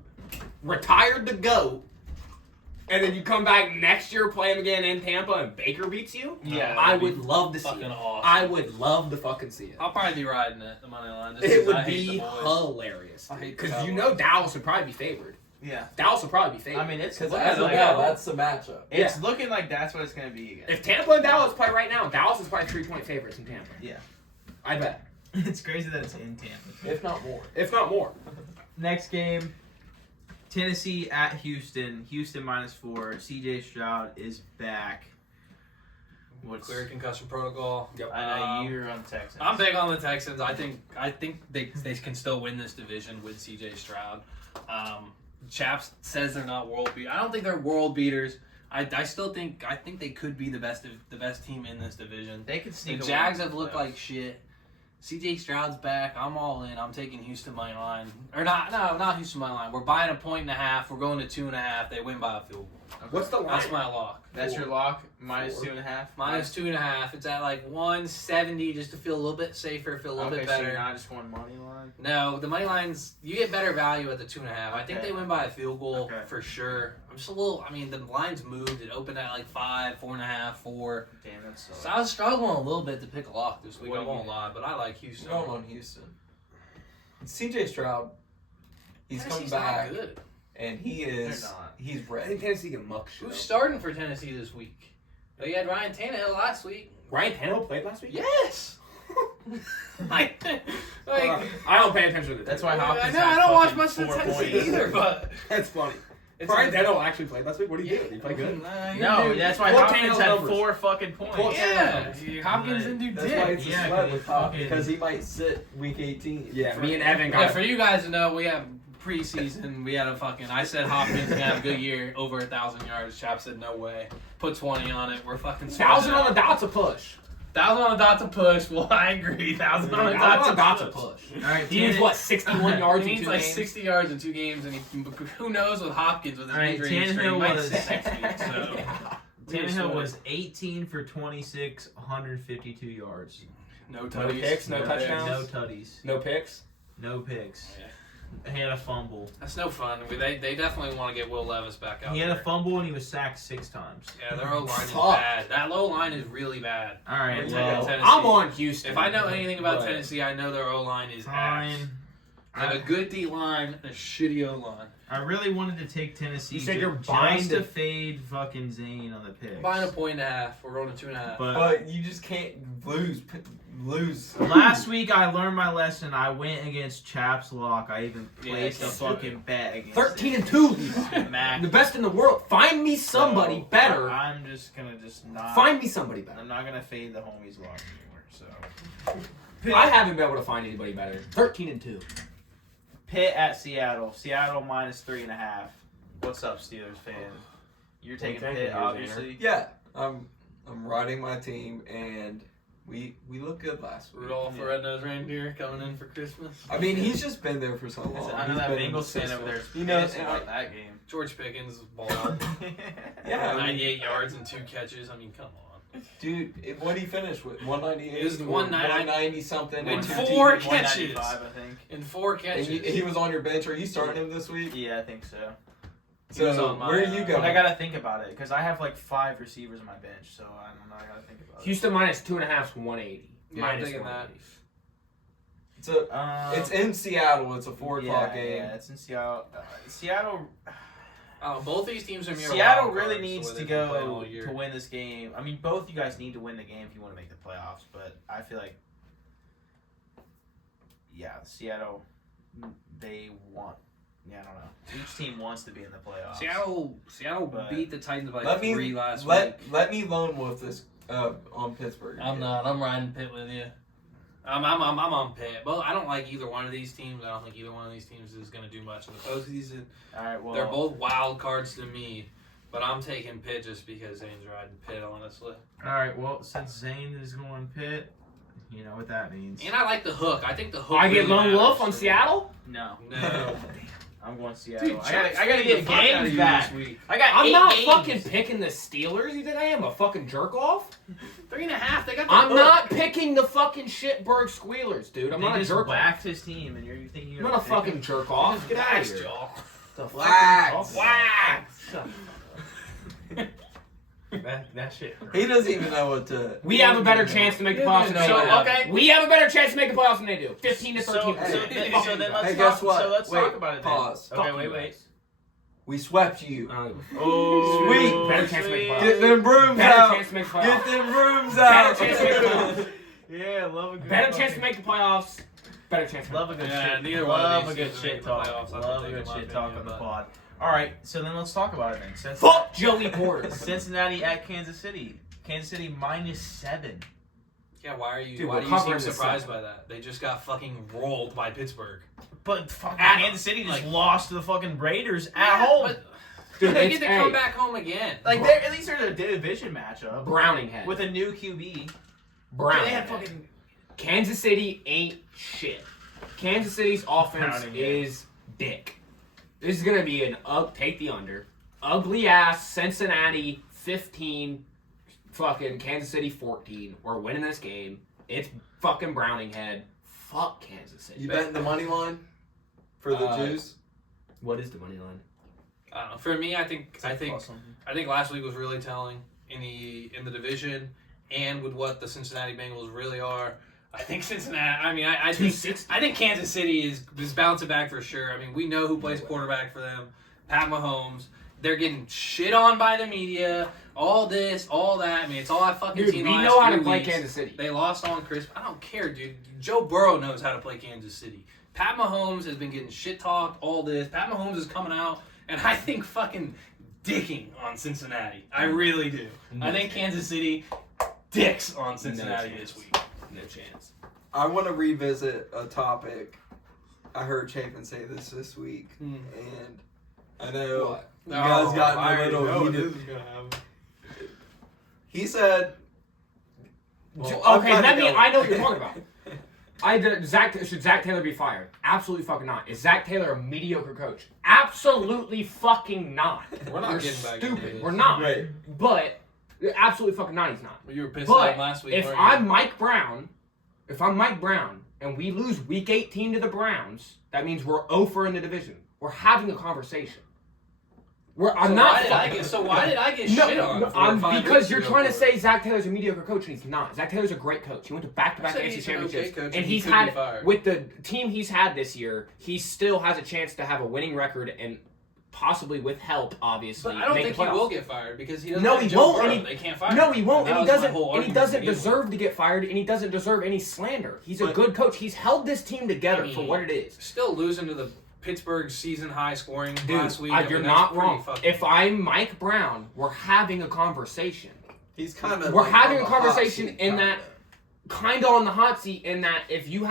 retired the GOAT, and then you come back next year, play him again in Tampa, and Baker beats you? Yeah, I that'd be would love to see fucking it. awesome. I would love to fucking see it. I'll probably be riding it, the money line. Just It 'cause I would hate be the boys. hilarious. I hate the Because you Cowboys. know Dallas would probably be favored. Yeah. Dallas would probably be favored. I mean, it's Because looking as of like now, that's the matchup. it's looking like that's what it's gonna be again. if Tampa and Dallas play right now, Dallas is probably 3-point favorites in Tampa. Yeah. I bet. It's crazy that it's in Tampa. If not more. If not more. Next game, Tennessee at Houston. Houston -4. CJ Stroud is back. What's Clear concussion protocol. Yep. a year on Texans? I'm big on the Texans. I think they can still win this division with CJ Stroud. Chaps says they're not world beaters. I don't think they're world beaters. I still think they could be the best team in this division. They could The sneak. Jags have looked like shit. CJ Stroud's back. I'm all in. I'm taking Houston money line. Or not Houston money line. We're buying 1.5. We're going to 2.5. They win by a field goal. What's the line? That's my lock. That's your lock. -2.5. Minus 2.5. It's at like 170 just to feel a little bit safer, feel a little Okay, bit so better. you're not just one money line. No, the money lines, you get better value at the 2.5. I think Okay. they win by a field goal Okay. for sure. I'm just a little, the line's moved. It opened at like 5, 4.5, 4. Damn, that's so. So I was struggling a little bit to pick a lock this week. What I do you won't lie, but I like Houston. Going on Houston. CJ Stroud, he's coming Tennessee's not back, good. and he's They're not. he's I think ready. Tennessee can muck shit Who's up. starting for Tennessee this week? Oh, you had Ryan Tannehill last week. Ryan Tannehill played last week? Yes. like, I don't pay attention to That's this. why I Hopkins. know had I don't watch fucking much of 4 Tennessee points. either, but That's funny. it's Ryan Tannehill actually played last week? What did he do? Yeah. Did he play good? No, that's why Pull Hopkins Tannehill's had numbers. 4 fucking points. Pull Yeah, Yeah. Hopkins didn't do That's dick. why it's a Yeah, sled with Hop, fucking- because he might sit week 18. Yeah, me and Evan Yeah, got for you guys to know, we have preseason. We had I said Hopkins gonna have a good year, over 1,000 yards. Chap said no way. Put 20 on it. We're fucking 1,000 on the dot's a push. 1,000 on the dot to push. Well, I agree. 1,000 on the 1,000 dot on to the dot's a push. push. All right, He needs what, 61 yards He in needs 2 like games? 60 yards in 2 games, and who knows with Hopkins with his All right, injury history, he Tannehill might was- 60. So Tannehill was 18 for 26, 152 yards. no No tutties, picks, no touchdowns? No tutties. No picks? No picks. Yeah. He had a fumble. That's no fun. They definitely want to get Will Levis back out He had there. a fumble and he was sacked 6 times. Yeah, their O line is Fuck. bad. That low line is really bad. All right, We're well, taking Tennessee. I'm on Houston. If I know anything about But- Tennessee, I know their O line is ass. fine. They have a good D line and a shitty O line. I really wanted to take Tennessee. You said ju- you're buying just the- to fade fucking Zane on the picks. Buying 1.5. We're going to 2.5. But you just can't lose. Last week I learned my lesson. I went against Chaps Lock. I even Yeah, placed a can't do fucking bet against 13-2. it. Mac. The best in the world. Find me somebody So, better. I'm just gonna not. Find me somebody better. I'm not gonna fade the homies lock anymore. So. I haven't been able to find anybody better. 13-2. Pitt at Seattle. Seattle -3.5. What's up, Steelers fan? You're taking taking Pitt, yours, obviously. Yeah, I'm riding my team, and we looked good last week. Rudolph the Yeah. Red-Nosed Reindeer coming in for Christmas. I mean, he's just been there for so long. I know He's that been in Bengals the fan over there. system. He knows about that game. George Pickens ball. Yeah, I mean, 98 yards and 2 catches. I mean, come on. dude, what did he finish with? 198. It was 190 something. In and 2 4 TDs? catches. 195, I think. In 4 And catches. he was on your bench. Are you starting him this week? Yeah, I think so. He was So on my, where are you uh, going? But I gotta think about it because I have like 5 receivers on my bench, so I don't know. I gotta think about it. Houston -2.5 is 180. Yeah, I'm Minus thinking 180. It's in Seattle. It's a 4 o'clock game. Yeah, it's in Seattle. Seattle. Both these teams are near Seattle wild really cards, needs so to they've been playing go all year. to win this game. I mean, both you guys need to win the game if you want to make the playoffs. But I feel like, yeah, Seattle, they want. Yeah, I don't know. Each team wants to be in the playoffs. Seattle But- beat the Titans by Let 3 me last week. let me lone wolf this on Pittsburgh. I'm not. I'm riding Pitt with you. I'm on Pitt. Well, I don't like either one of these teams. I don't think either one of these teams is going to do much in the postseason. All right, well, They're both wild cards to me, but I'm taking Pitt just because Zane's riding Pitt, honestly. all right. Well, since Zane is going Pitt, you know what that means. And I like the hook. I think the hook. I get really lone matters wolf on for me. Seattle. No, No. I'm going Seattle. Dude, I gotta get fuck out of games you back. this week. I got I'm 8 not games. fucking picking the Steelers. You think I am a fucking jerk off? 3.5. They got the I'm hook. not picking the fucking shitberg Squealers, dude. I'm They not a just jerk off. whacked his team, and you're thinking I'm you're not a fucking jerk off. Get out of Wax, here. y'all. Wax. Wax. That shit. hurt. He doesn't even know what to. We have a better chance to make the playoffs than they do. So, okay. We have a better chance to make the playoffs than they do. 15 to 13. So then let's Hey, talk. guess what? So let's Wait, talk about it then. pause. Okay, Fuck you wait. guys. We swept you. Oh, Sweet. Better chance to make the playoffs. Get them brooms Better out. chance to make the Get playoffs. them brooms Better out. chance to make the playoffs. Yeah, love a good. Better chance to make the playoffs. Better chance to make Love a good Yeah, shit. neither one of Love these a good teams are shit making the talk. playoffs, I Love a think, good in my shit talk opinion, on the but- pod. All right, so then let's talk about it then. Fuck Joey Porter. Cincinnati at Kansas City. Kansas City -7. Yeah, why are you? Dude, why we're do you seem covering this surprised up. by that? They just got fucking rolled by Pittsburgh. But fucking At- Kansas City just like- lost to the fucking Raiders at home. But Dude, they it's get to come A. back home again. Like they're at least they're in a division matchup Browning head. with a new QB. Browning They had head. fucking Kansas City ain't shit. Kansas City's offense Browning head. is dick. This is gonna be an take the under. Ugly ass Cincinnati 15, fucking Kansas City 14. We're winning this game. It's fucking Browning head. Fuck Kansas City. You betting the money line for the juice? What is the money line? I don't know. For me, I think awesome. last week was really telling in the division and with what the Cincinnati Bengals really are. I think Cincinnati. I mean, I think 260. I think Kansas City is bouncing back for sure. I mean, we know who plays quarterback for them. Pat Mahomes. They're getting shit on by the media. All this, all that. I mean, it's all I've fucking Dude, seen. we the last know how to 3 play weeks. Kansas City. They lost on Chris. I don't care, dude. Joe Burrow knows how to play Kansas City. Pat Mahomes has been getting shit talked. All this. Pat Mahomes is coming out, and I think fucking dicking on Cincinnati. I really do. I think Kansas City dicks on Cincinnati this week. No chance. I want to revisit a topic. I heard Chapin say this week, Hmm. and I know What? you guys Oh, got I in a already little know what heated. this is gonna happen. He said, Okay, I'm kinda let me. going. I know what you're talking about. Should Zach Taylor be fired? Absolutely fucking not. Is Zach Taylor a mediocre coach? Absolutely fucking not. We're not You're getting back into stupid. this. We're not. Right. But absolutely fucking not. He's not. Well, you were pissed But off last week. if weren't I'm you? Mike Brown, and we lose Week 18 to the Browns, that means we're 0-for in the division. We're having a conversation. I'm not. Why did I get No, shit on? no, 4 or 5 because weeks you're ago trying to for it? say Zach Taylor's a mediocre coach, and he's not. Zach Taylor's a great coach. He went to back-to-back I said AFC he's an okay championships, coach, and and he's he could be had fired. with the team he's had this year. He still has a chance to have a winning record, and possibly with help, obviously. But I don't make think the he playoffs. will get fired because he doesn't. No, have he Joe won't, Burrow. and They can't fire. No, him. he won't, That and was he my whole doesn't argument to begin deserve with. to get fired, and he doesn't deserve any slander. He's a But- good coach. He's held this team together for what it is. Still losing to the Pittsburgh season high scoring Dude, last week. you're that's not pretty wrong. fucking- If I'm Mike Brown, we're having a conversation. he's kind of. We're like having on a the hot conversation seat, in kinda. that kind of on the hot seat in that if you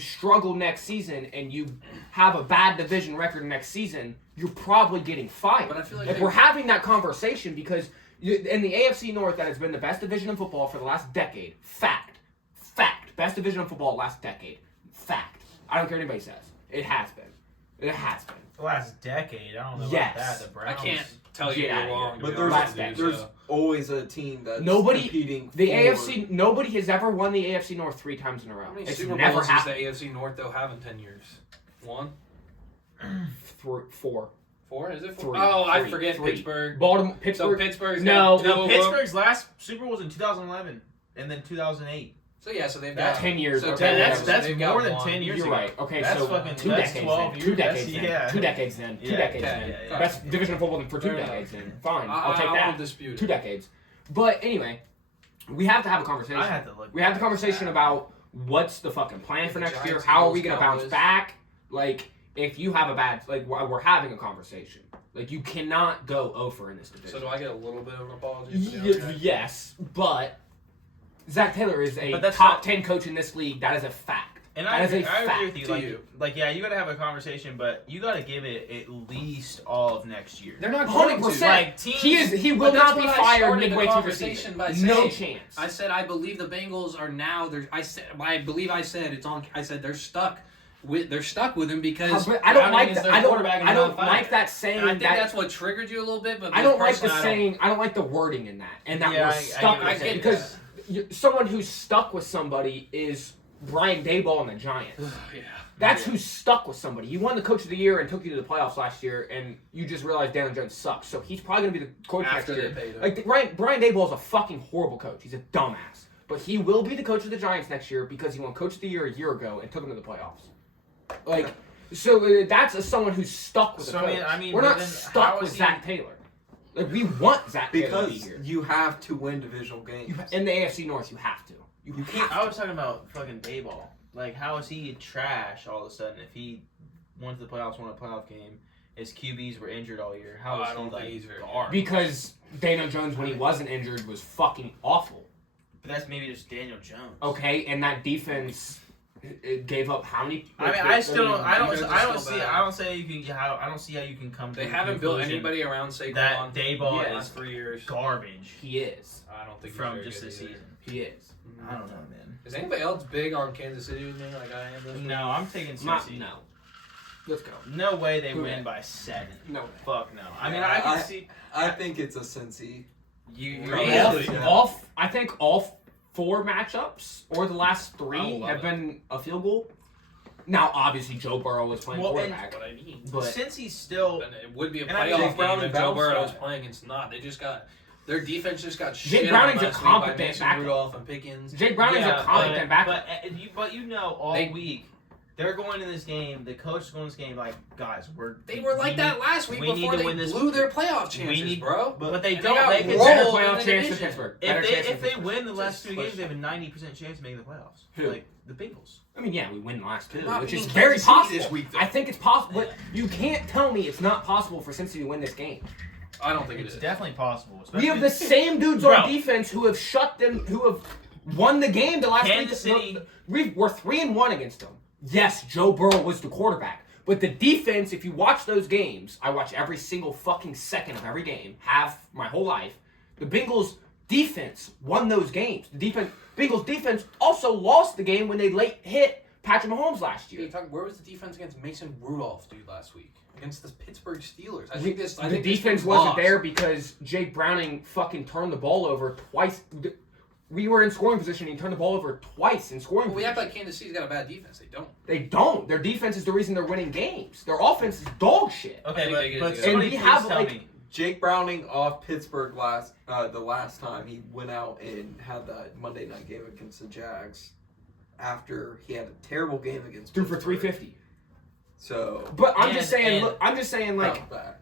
struggle next season and you have a bad division record next season, you're probably getting fired. But I feel like if they- we're having that conversation because in the AFC North that has been the best division in football for the last decade. Fact. Best division of football last decade. Fact. I don't care what anybody says. It has been. It has been. The last decade, I don't know Yes. about that. The I Browns. can't tell you Get you're outta here. wrong. to But be there's honest last with you, there's so. always a team that's Nobody- competing. The for- AFC, nobody has ever won the AFC North 3 times in a row. How many It's Super never Bowls does the happened. AFC North though have in 10 years? 1, 4. 4? Is it 4? Three. Oh, I Three. forget Three. Pittsburgh. Baltimore, So Pittsburgh. Pittsburgh's No, got two of them. Pittsburgh's last Super Bowl was in 2011, and then 2008. So they've got 10 years. So Okay, that's they've more got than one. 10 years You're ago. right. Okay, That's so fucking- two that's decades 12 then. years. 2 decades then. Yeah. 2 decades then. 2 Yeah, decades okay, then. yeah. Best division of football for 2 Fair decades then. Fine, I I'll take won't that. dispute 2 it. decades. But anyway, we have to have a conversation. I had to look. We have the back conversation at about what's the fucking plan for The next year. Giants, How are we Eagles, gonna bounce Cowboys. back? Like, if you have a bad, like, we're having a conversation. Like, you cannot go over in this division. So do I get a little bit of an apology? For the okay? Yes, but Zach Taylor is a But that's top not- 10 coach in this league. That is a fact. And That I is a agree, I agree with fact. you. Like, yeah, you got to have a conversation, but you got to give it at least all of next year. They're not going to. 100%. Like, teams, He will But that's not be what I fired started the midway through the conversation season. by No saying. chance. I said I believe the Bengals are now. I believe I said it's on. I said they're stuck with him because But I don't Browning like is that. their I don't. quarterback and I they're don't not like fired. that saying. And I think that, that's what triggered you a little bit. But I don't like the personally, saying. I don't like the wording in that, and that Yeah, we're I stuck get what with you're it saying. because someone who's stuck with somebody is Brian Daboll and the Giants. Yeah. That's who's stuck with somebody. He won the Coach of the Year and took you to the playoffs last year, and you just realized Daniel Jones sucks. So he's probably gonna be the coach After next they year. paid him. Like Brian Daboll is a fucking horrible coach. He's a dumbass. But he will be the coach of the Giants next year because he won Coach of the Year a year ago and took them to the playoffs. Like, so that's someone who's stuck with So, the coach. I mean, We're but not then stuck how with is he- Zach Taylor. Like, we want Zach Taylor to be Because here. you have to win divisional games. In the AFC North, you have to. You can't. I was talking about fucking Dayball. Like, how is he trash all of a sudden if he went to the playoffs, won a playoff game, his QBs were injured all year? How is I don't he, think like, he's very garbage? Because Daniel Jones, when he wasn't injured, was fucking awful. But that's maybe just Daniel Jones. Okay, and that defense it gave up how many? I mean, I still don't. I don't. defense is I don't still see. bad. I don't say you can. I don't see how you can come to. They the haven't built conclusion anybody around Saquon that Dayball Yeah. is for years. garbage He is. I don't think he's from very just good this either. season. He is. I don't know, man. Is anybody else big on Kansas City with me like I am? This week? No, I'm taking My, Cincy. no. Let's go. No way they Who win that? by 7. No. Fuck no. I mean, Yeah, I can I- see I think it's a Cincy. you. Really? Yeah. I think all 4 matchups or the last 3 I love have it. been a field goal. Now, obviously, Joe Burrow was playing Well, and- quarterback, What I mean. but Since he's still. And it would be a And I playoff think game Browning if Joe bounced Burrow was back. playing. It's not. They just got their defense just got Jake shit Browning's on a last week by competent Mason backup. Rudolph and Pickens. Jake Browning's Yeah, a competent backup. But you know, all They- week they're going to this game. The coach is going to this game like, guys, They were like that last week we need before to they win this- blew their playoff we chances, need- bro. But they And don't. got They can. rolled Better in playoff the chance than division. Pittsburgh. Better If chance they than Pittsburgh. win the last Just 2 games, push. they have a 90% chance of making the playoffs. Who? Like the Bengals. I mean, yeah, we win the last 2, They're not which is beating very Kansas City possible. this week, though. I think it's possible, but you can't tell me it's not possible for Cincinnati to win this game. I don't think it It's is. definitely possible. We have especially- the same dudes Bro. on defense who have shut them, who have won the game the last Kansas week. City- We're 3-1 against them. Yes, Joe Burrow was the quarterback, but the defense. If you watch those games, I watch every single fucking second of every game. Have my whole life. The Bengals defense won those games. The Bengals defense also lost the game when they late hit Patrick Mahomes last year. Where was the defense against Mason Rudolph, dude, last week against the Pittsburgh Steelers? I The think this defense team wasn't lost. there because Jake Browning fucking turned the ball over twice. We were in scoring position and he turned the ball over twice in scoring Well, we position. act like Kansas City's got a bad defense. They don't. They don't. Their defense is the reason they're winning games. Their offense is dog shit. I Okay, think they get but it somebody together. And we please have, tell like- me. Jake Browning off Pittsburgh the last time he went out and had that Monday night game against the Jags after he had a terrible game against Threw for Pittsburgh. 350. So But I'm And- just saying. and- Look, I'm just saying. Like, bounce back.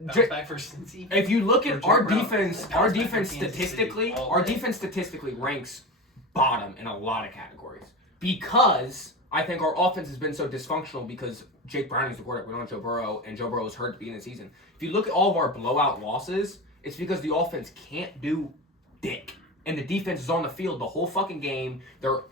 Bounce J- back for Cincy. if you look For at Jake our Brown. defense, Bounce our back for defense Kansas City statistically, all our day. defense statistically ranks bottom in a lot of categories because I think our offense has been so dysfunctional because Jake Browning's the quarterback. We don't have Joe Burrow, and Joe Burrow was hurt at the beginning of the season. If you look at all of our blowout losses, it's because the offense can't do dick, and the defense is on the field the whole fucking game. The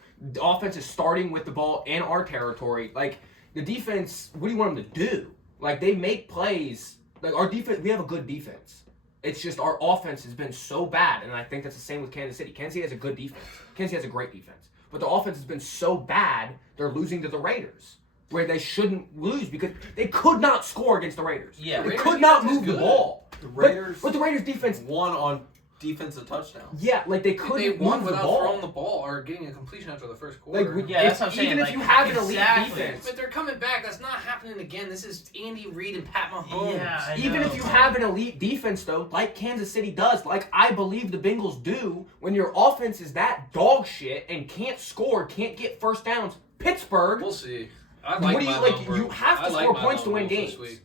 offense is starting with the ball in our territory. Like the defense, what do you want them to do? Like they make plays. Like our defense, we have a good defense. It's just our offense has been so bad, and I think that's the same with Kansas City. Kansas City has a good defense. Kansas City has a great defense, but the offense has been so bad they're losing to the Raiders, where they shouldn't lose because they could not score against the Raiders. Yeah. they Raiders could not defense is move the good. ball. The Raiders But the Raiders defense, won on defensive touchdowns. Yeah, like they They couldn't won move the without ball. throwing the ball or getting a completion after the first quarter. Like, Yeah, that's what I'm saying. Even if like, you have an elite exactly. defense, But they're coming back. That's not happening again. This is Andy Reid and Pat Mahomes. Yeah, I even know. if you have an elite defense, though, like Kansas City does, like I believe the Bengals do, when your offense is that dog shit and can't score, can't get first downs, Pittsburgh. We'll see. I like What do you my like? number. You have to I like score my points to win number this games. week.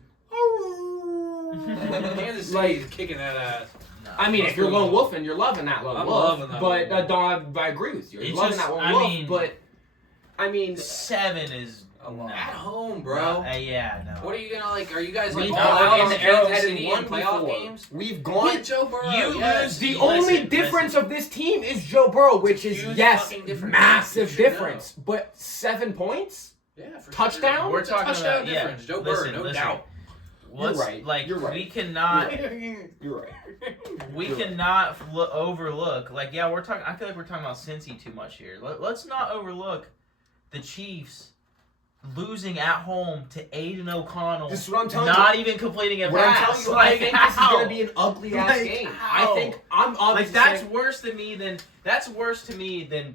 Kansas Kansas Like- City's kicking that ass. I mean, Let's if you're go. lone wolfing, you're loving that lone I'm wolf. loving that but lone wolf. I agree with you. You're It's loving just- that lone I wolf. mean- But I mean, 7 is A lot. At home, bro. Yeah, no. What are you gonna like? Are you guys like we've all out gone on in the Kansas Arrowhead City and in won playoff before. games? We've gone. With Joe Burrow. You yes. lose The Listen, only difference of this team is Joe Burrow, which is Huge yes, fucking difference. massive You should difference. But 7 points. Yeah, for Touchdown? Sure. We're It's a talking touchdown about difference. Joe listen, Burrow, no listen. doubt. What's, You're right. Like You're right. we cannot, You're right. we You're right. cannot overlook. Like yeah, we're talking. I feel like we're talking about Cincy too much here. Let's not overlook the Chiefs losing at home to Aiden O'Connell. This is what I'm telling not you. even completing a What I'm pass. telling you, I Like, think this is how? going to be an ugly ass Like, game. how? I think I'm obviously Like that's saying- worse to me than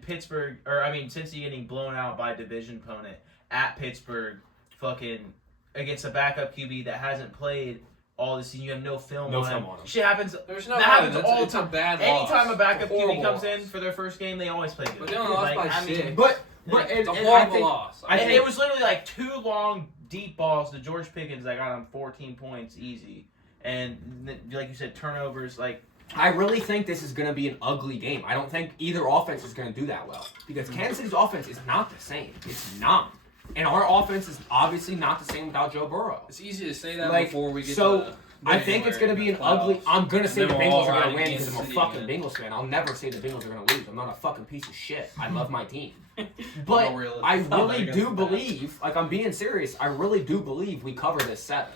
Pittsburgh or I mean Cincy getting blown out by a division opponent at Pittsburgh, fucking against a backup QB that hasn't played all this season. You have no film No on film him. on him. Shit happens. There's no That happens it's, all it's the a time. bad loss. Anytime a backup QB Horrible comes loss. in for their first game, they always play good. But they only lost by I mean, 6. But It's a and horrible I think, loss. I and think it was literally like 2 long deep balls to George Pickens that got him 14 points easy, and like you said, turnovers. Like I really think this is going to be an ugly game. I don't think either offense is going to do that well because Kansas City's offense is not the same. It's not, and our offense is obviously not the same without Joe Burrow. It's easy to say that Like, before we get so, to I think it's going to be an ugly. I'm going to say the And then we'll Bengals all are going ride to win Kansas because I'm a City fucking again. Bengals fan. I'll never say the Bengals are going to lose. I'm not a fucking piece of shit. I love my team. More But realistic. I Not really against do the believe, like I'm being serious, I really do believe we cover this 7.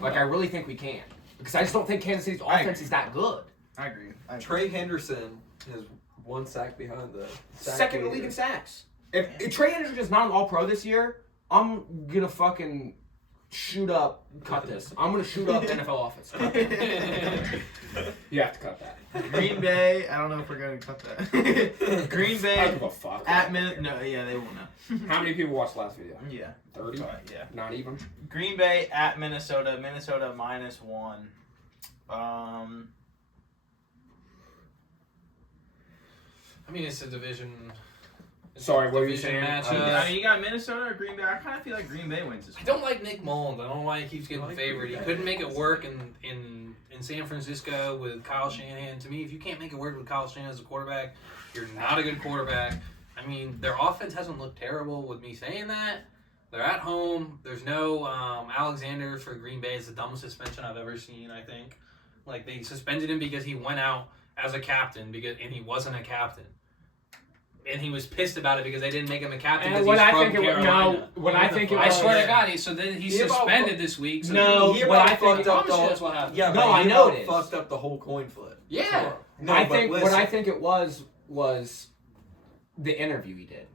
Like I really think we can. Because I just don't think Kansas City's offense is that good. I agree. Trey Henderson has 1 sack behind the sack Second in the leader. league in sacks. If Trey Henderson is not an all-pro this year, I'm gonna fucking cut this. I'm gonna shoot up NFL offense. You have to cut that. Green Bay. I don't know if we're going to cut that. Green I don't Bay give a fuck. at No, yeah, they won't know. How many people watched last video? Yeah. 30? Yeah. Not even. Green Bay at Minnesota. Minnesota -1. I mean, it's a division. Sorry, what were you division saying? matchup. I mean, you got Minnesota or Green Bay. I kind of feel like Green Bay wins this I one. don't like Nick Mullins. I don't know why he keeps getting I like favored. He Green Bay. couldn't make it work in San Francisco with Kyle Shanahan. To me, if you can't make it work with Kyle Shanahan as a quarterback, you're not a good quarterback. I mean, their offense hasn't looked terrible with me saying that. They're at home. There's no Alexander for Green Bay. It's the dumbest suspension I've ever seen, I think. Like, they suspended him because he went out as a captain and he wasn't a captain. And he was pissed about it because they didn't make him a captain And because what he's I from think it was Carolina. what I think it I was. swear to God, so then he's He about suspended this week. So No, He what about I think fucked up promise you the that's what happened. Yeah, No, but I he know about it is. fucked up the whole coin flip. Yeah. No, I but think what listen. I think it was the interview he did.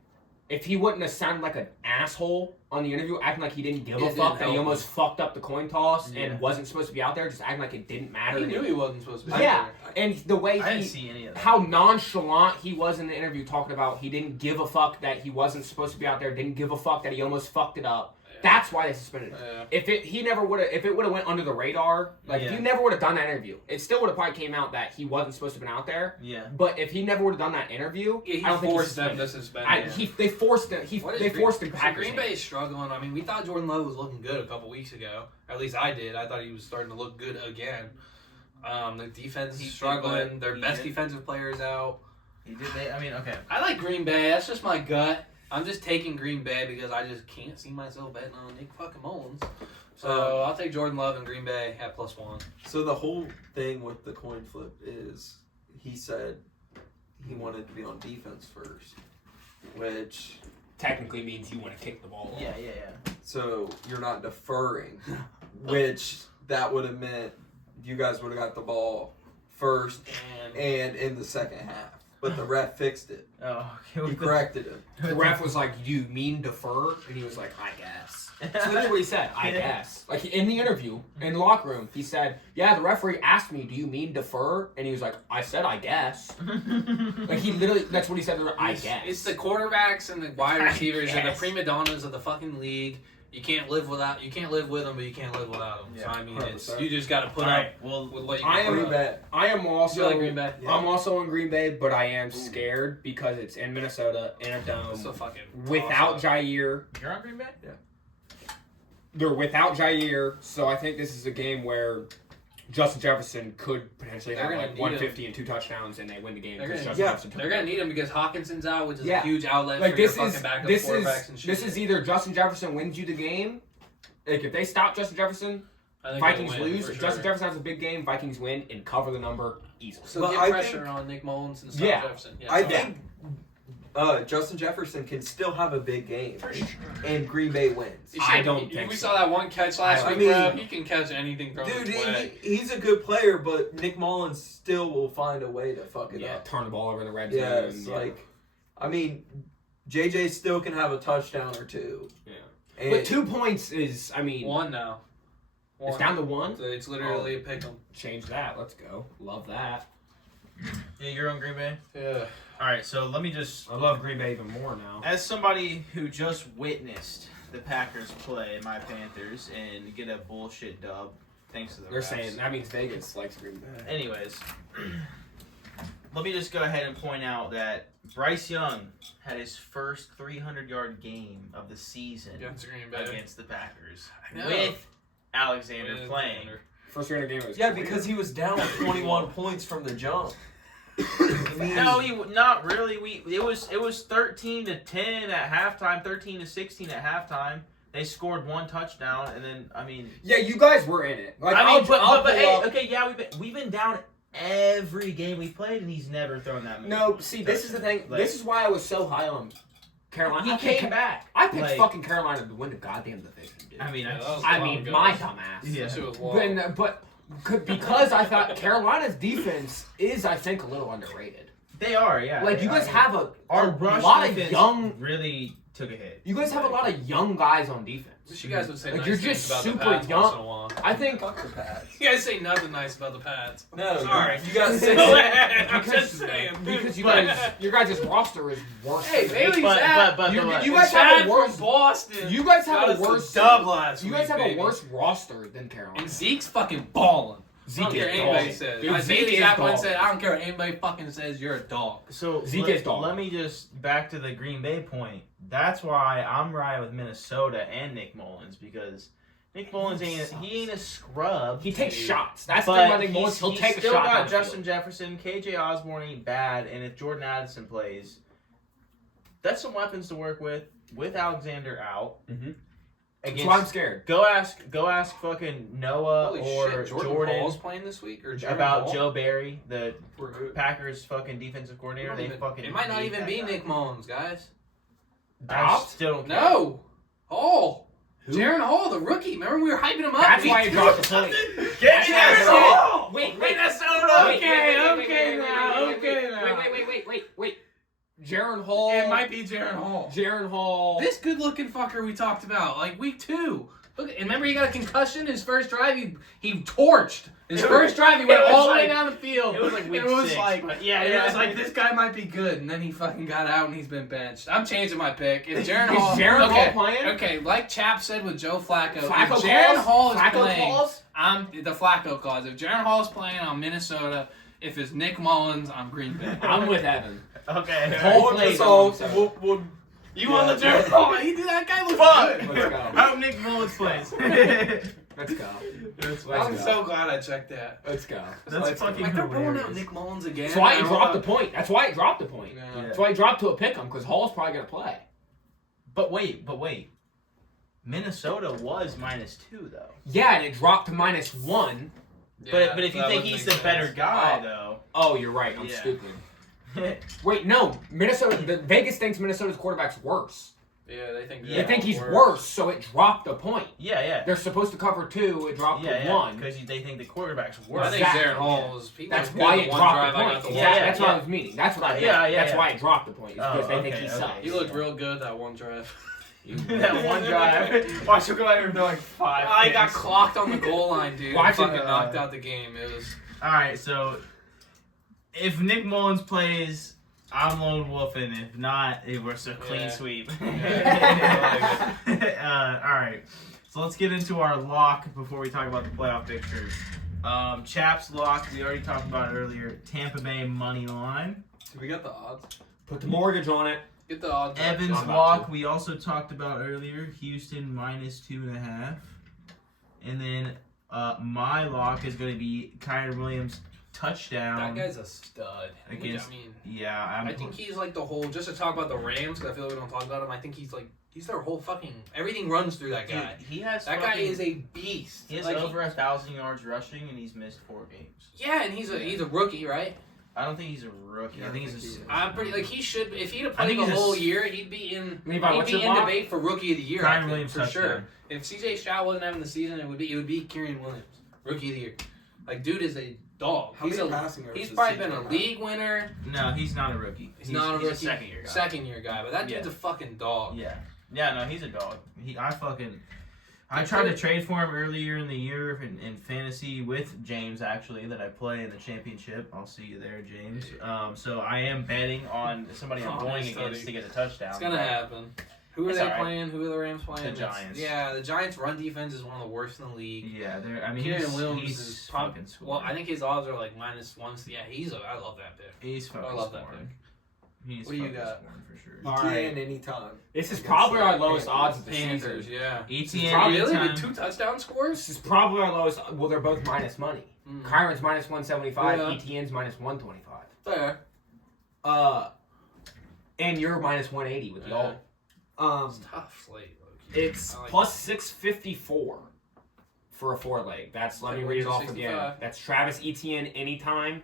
If he wouldn't have sounded like an asshole on the interview, acting like he didn't give a It fuck, didn't that he help almost fucked up the coin toss Yeah. and wasn't supposed to be out there, just acting like it didn't matter. He knew he wasn't supposed to be. Yeah, there. and the way I didn't he, see any of that. how nonchalant he was in the interview, talking about he didn't give a fuck that he wasn't supposed to be out there, didn't give a fuck that he almost fucked it up. That's why they suspended him. Yeah. If it would have went under the radar, like if Yeah. he never would have done that interview, it still would have probably came out that he wasn't supposed to have been out there. Yeah. But if he never would have done that interview, Yeah, he I don't think forced he's them to suspend him. They forced him. What is They forced him so back. Green Bay is struggling. I mean, we thought Jordan Love was looking good a couple weeks ago. At least I did. I thought he was starting to look good again. The defense He is did, struggling. but Their he best did. defensive players out. He did. I mean, okay. I like Green Bay. That's just my gut. I'm just taking Green Bay because I just can't see myself betting on Nick fucking Mullins. So I'll take Jordan Love and Green Bay at +1. So the whole thing with the coin flip is he said he wanted to be on defense first, which technically means you want to kick the ball. Yeah. so you're not deferring, which that would have meant you guys would have got the ball first And and in the second half. but the ref fixed it. Oh, okay. He corrected it. The ref was like, "You mean defer?" And he was like, "I guess." That's literally what he said. I guess. Like in the interview in the locker room, he said, "Yeah, the referee asked me, do you mean defer?" And he was like, "I said I guess." Like he literally, that's what he said. I guess. It's the quarterbacks and the wide receivers and the Yes. prima donnas of the fucking league. You can't live with them, but you can't live without them. Yeah, so I mean, it's 100%. you just got to put All up right. Well, with what you I can am put Green up. Bay. I am also. You like Green Bay? I'm also in Green Bay, but I am scared because it's in Minnesota in a dome It's a fucking without toss-up. Jair. you're on Green Bay. They're without Jair, so I think this is a game where Justin Jefferson could potentially They're have gonna like need 150 and 2 touchdowns, and they win the game They're because gonna- Justin yeah, Jefferson. took They're the gonna game. need him because Hawkinson's out, which is Yeah. a huge outlet Like for your this fucking is backup this quarterbacks is and shit. this is either Justin Jefferson wins you the game. Like if they stop Justin Jefferson, I think Vikings they'll win, lose. for If sure. Justin Jefferson has a big game, Vikings win and cover the number easily. So But get I pressure think- on Nick Mullins and stop Yeah. Jefferson. Yeah, I so- think Justin Jefferson can still have a big game, and Green Bay wins. You I should- don't think We so. saw that one catch last I week, mean- bro. He can catch anything thrown Dude, his way. he's a good player, but Nick Mullins still will find a way to fuck it Yeah, up. turn the ball over in the red Yeah, zone. it's like, I mean, JJ still can have a touchdown or two. Yeah. And But 2 points is, I mean, One now. it's down to 1. It's literally a pick 'em. Change that. Let's go. Love that. Yeah, you're on Green Bay. Yeah. All right. So let me just, I love Green Bay even more now. as somebody who just witnessed the Packers play my Panthers and get a bullshit dub, thanks to the They're refs. saying that means Vegas likes Green Bay. Anyways, let me just go ahead and point out that Bryce Young had his first 300-yard game of the season Against Green Bay. against the Packers I know. with Alexander With playing. Alexander. First 300 game was yeah, crazy. because he was down 21 points from the jump. I mean, No, not really. It was 13-10 at halftime, 13-16 at halftime. They scored one touchdown, and then I mean, Yeah, you guys were in it. Like, I mean, I'll but pull hey, up- okay, yeah, we've been down every game we played, and he's never thrown that many. No, see, this is the thing. Like- This is why I was so high on Carolina. He I picked- came back. I picked Like, fucking Carolina to win the goddamn division, dude. I mean, Yeah, that's- that was I long mean, ago. my dumbass. Yeah. That shit was long. But because I thought Carolina's defense is, I think, a little underrated. they are, yeah. Like, you guys have a our rush lot of defense young. really took a hit. You guys have a lot of young guys on defense. Wish you guys would say Like, nice you're things just about super the Pats young. once in a while. I think fuck the Pats. You guys say nothing nice about the Pats. No, Sorry. you gotta say I'm because, just saying. because you guys, your guys' roster is worse. Hey, than- Bailey's But- out. but- you, but- you guys have a worse. Boston. You guys Got have us a the worse. dub last You week, guys have baby. a worse roster than Carolina. And Zeke's fucking balling. I Zeke don't care is what anybody dog. says. Dude, Zeke Bailey's is out one dog. said, I don't care what anybody fucking says, you're a dog. So Zeke let, is dog. let me just back to the Green Bay point. That's why I'm riding with Minnesota and Nick Mullins because Nick Mullins ain't a scrub. He takes Dude. shots. That's the But thing about Nick Mullins. He'll he's take a still shot. got down the Justin field. Jefferson, KJ Osborne ain't bad, and if Jordan Addison plays, that's some weapons to work with Alexander out. Mhm. That's Against, why I'm scared. go ask fucking Noah Holy or shit, Jordan Jordan Hall's playing this week? Or Jordan about Hall? Joe Barry, the We're good. Packers fucking defensive coordinator. They fucking It might not hate even that be guy. Nick Mullins, guys. I Dropped? still don't care. No. Hall. Who? Jaron Hall, the rookie. Remember we were hyping him up? That's week why he two dropped or the point. something? Get That's that why I Hall! Wait, Minnesota! Wait. Jaron Hall. It might be Jaron Hall. Jaron Hall. This good-looking fucker we talked about, like week 2. Look, and remember he got a concussion. His first drive, he torched. His first drive, he went it was all the way like- down the field. It was like week it was 6, like, but yeah, it yeah. was like this guy might be good, and then he fucking got out and he's been benched. I'm changing my pick. If Jaron Is Hall, Jaron okay, Hall playing? Okay, like Chap said with Joe Flacco, Flacco if Jaron calls? Hall is Flacco playing, calls? I'm the Flacco clause. If Jaron Hall is playing, I'm Minnesota. If it's Nick Mullins, I'm Green Bay. I'm with Evan. Okay. Hall We'll plays just all- on we'll- You on the Yeah. Jaron Hall? He did that guy look Fuck! good. Let's go. I hope Nick Mullins plays. Let's go. I'm so glad I checked that. Let's go. That's fucking Like they're rolling out hilarious. Nick Mullins again. That's why I he don't dropped know. the point. That's why he dropped the point. Yeah. That's why he dropped to a pick 'em because Hall's probably gonna play. But wait. Minnesota was -2 though. Yeah, and it dropped to -1. Yeah, But if you that think would he's make the better sense. guy though. Oh, you're right. I'm Yeah. stupid. Wait, no. Minnesota. Vegas thinks Minnesota's quarterback's worse. Yeah, they think. Yeah. They think he's worse, so it dropped a point. Yeah. They're supposed to cover 2, it dropped to 1. Because they think the quarterback's I worse. think Exactly. Darren Hall was. That's why it dropped the point. Yeah, That's what I was meaning. That's what I meant. That's why it dropped the point. Because they think he sucks. He looked real good that one drive. That one drive. Watch him go out here throwing 5. I got clocked on the goal line, dude. Watch Fucking it, knocked out the game. It was. All right, so if Nick Mullins plays, I'm lone wolfing. If not, it was a clean Yeah. sweep. Yeah. All right, so let's get into our lock before we talk about the playoff picture. Chap's lock, we already talked about it earlier. Tampa Bay money line. We got the odds. Put the mortgage on it. Get the odds. Evans I'm about lock, to. we also talked about earlier. Houston -2.5. And then my lock is going to be Kyren Williams touchdown. That guy's a stud. Against- I mean, Yeah, I think he's like the whole. Just to talk about the Rams, because I feel like we don't talk about him. I think he's their whole fucking. Everything runs through that guy. Dude, he has That guy is a beast. He has Like, over 1,000 yards rushing, and he's missed 4 games. Yeah, and he's a rookie, right? I don't think he's a rookie. I think he's a. I'm pretty like he should. If he'd have I played think the he's a whole s- year, he'd be in. Levi, he'd what's be your in lock? debate for rookie of the year. I Kyren think, Williams for touchdown. sure. If CJ Stroud wasn't having the season, it would be Kieran Williams, rookie of the year. Like, dude is a dog. How many passing yards He's does probably CJ been a have? league winner, No, he's not a rookie. He's not a rookie. second year guy. second year guy, but that dude's Yeah. a fucking dog. Yeah, no, he's a dog. I tried to trade for him earlier in the year in fantasy with James, actually, that I play in the championship. I'll see you there, James. So I am betting on somebody I'm Oh, going nice against study. to get a touchdown. It's gonna happen. Who are It's they alright. playing? Who are the Rams playing? The It's- Giants. Yeah, the Giants' run defense is one of the worst in the league. Yeah, I mean, Kieran he's Williams is fucking probably. scoring. Well, I think his odds are like -1. Yeah, I love that pick. He's fucking I love that scoring. He's What do you fucking got? scoring for sure. All ETN right. anytime. This is Against probably the our lowest Panthers. odds of the Panthers, season. yeah. ETN Probably Really? anytime. With 2 touchdown scores? This is probably our lowest. Well, they're both minus money. Mm. Kyron's -175. Yeah. ETN's -125. Fair. And you're -180 with Yeah. y'all. It's tough slate. low-key. It's I like plus 654 for a 4-leg. That's let me read it off again. 65. That's Travis Etienne anytime,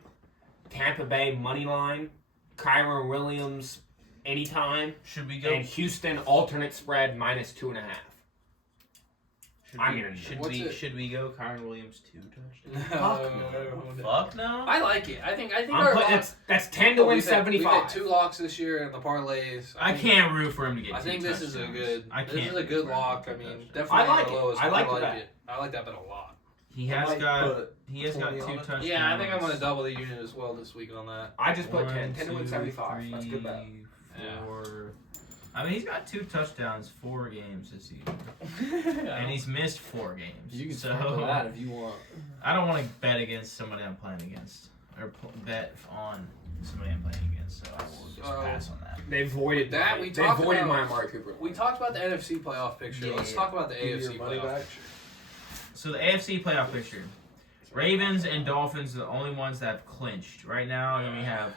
Tampa Bay money line, Kyron Williams anytime, Should we go? and Houston alternate spread -2.5. Should I'm we, gonna- What's it? should we go Kyron Williams 2 touchdowns? No. Fuck no. I like it. I think I'm our putting that's 10 to win we've had 75. 2 locks this year in the parlays. I can't root for him to get. I 2 think this is a touchdowns. good. I This can't. is a root good for him to lock. get I mean, touchdowns. definitely I like the it. lowest. I like I the bet. it. I like that bet a lot. He has might got. put He has got 20 2 on it. touchdowns. Yeah, I think I'm gonna double the unit as well this week on that. I just put 10 1, to win 2, 75. That's a good bet. 3, Yeah. 4. I mean, he's got 2 touchdowns 4 games this season, and he's missed 4 games. You can so sprinkle that if you want. I don't want to bet against somebody I'm playing against, or bet on somebody I'm playing against. So I will just So- pass on that. They voided That my, we they talked voided about- my Amari Cooper. We talked about the NFC playoff picture. Let's Yeah. talk about the Give you AFC your money playoff back. picture. So the AFC playoff picture. Ravens and Dolphins are the only ones that have clinched right now, and we have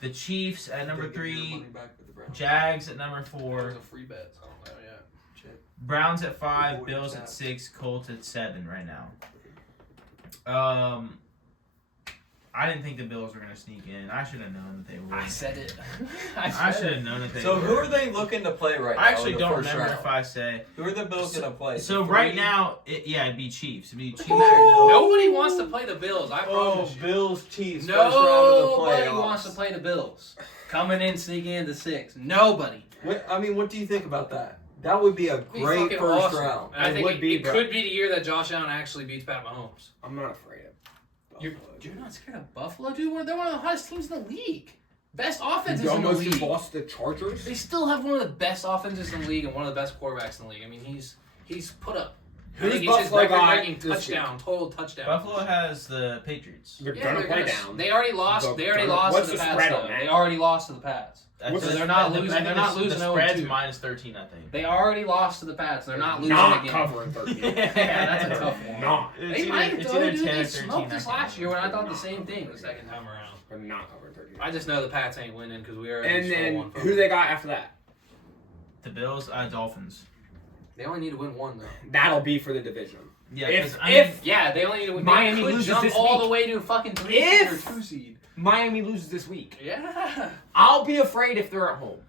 the Chiefs at number Give your 3, money back with the Browns. Jags at number There's 4, a free bet. So I don't know yet. Browns at 5, Avoid Bills that. at 6, Colts at 7 right now. I didn't think the Bills were gonna sneak in. I should have known that they were. I said it. I should have known that they So were. who are they looking to play right now? I actually in the don't first remember round? if I say. Who are the Bills gonna play? So The right three? now, it'd be Chiefs. It'd be Chiefs. or Nobody wants to play the Bills. I Oh, promise you. Bills, Chiefs. First round of the Nobody playoffs. wants to play the Bills. Coming in, sneaking into 6. Nobody. What do you think about that? That would be a It'd be great fucking first awesome. round. And I It think would be, it but- could be the year that Josh Allen actually beats Pat Mahomes. I'm not afraid of. You're not scared of Buffalo, dude? They're one of the hottest teams in the league. Best offenses You in the almost league. lost to the Chargers. They still have one of the best offenses in the league and one of the best quarterbacks in the league. I mean, he's put up. I Who's think it's his Buffalo got record-breaking this touchdown, total touchdown. Buffalo has the Patriots. They're Yeah, gonna they're play gonna- down. They already lost. But They already they're- lost what's to the the Pats. spread though. on that? They already lost to the Pats. What's So the- they're not The- losing. They're not losing The 0-2. spread's minus 13, I think. They already lost to the Pats. They're not losing Not again. covering 13. Yeah, that's a tough one. Not. They might it's though, either dude. 10 They or 13. smoked us I can't last year when I thought the remember. same thing the second time around. They're not covering 13. I just know the Pats ain't winning because we already And stole then one from who them. they got after that? The Bills, Dolphins. They only need to win one though. That'll be for the division. Yeah, If 'cause I mean, Yeah, they only need to win. Miami they could loses jump this all week. the way to a fucking 3 If- seed or 2 seed. Miami loses this week. Yeah. I'll be afraid if they're at home.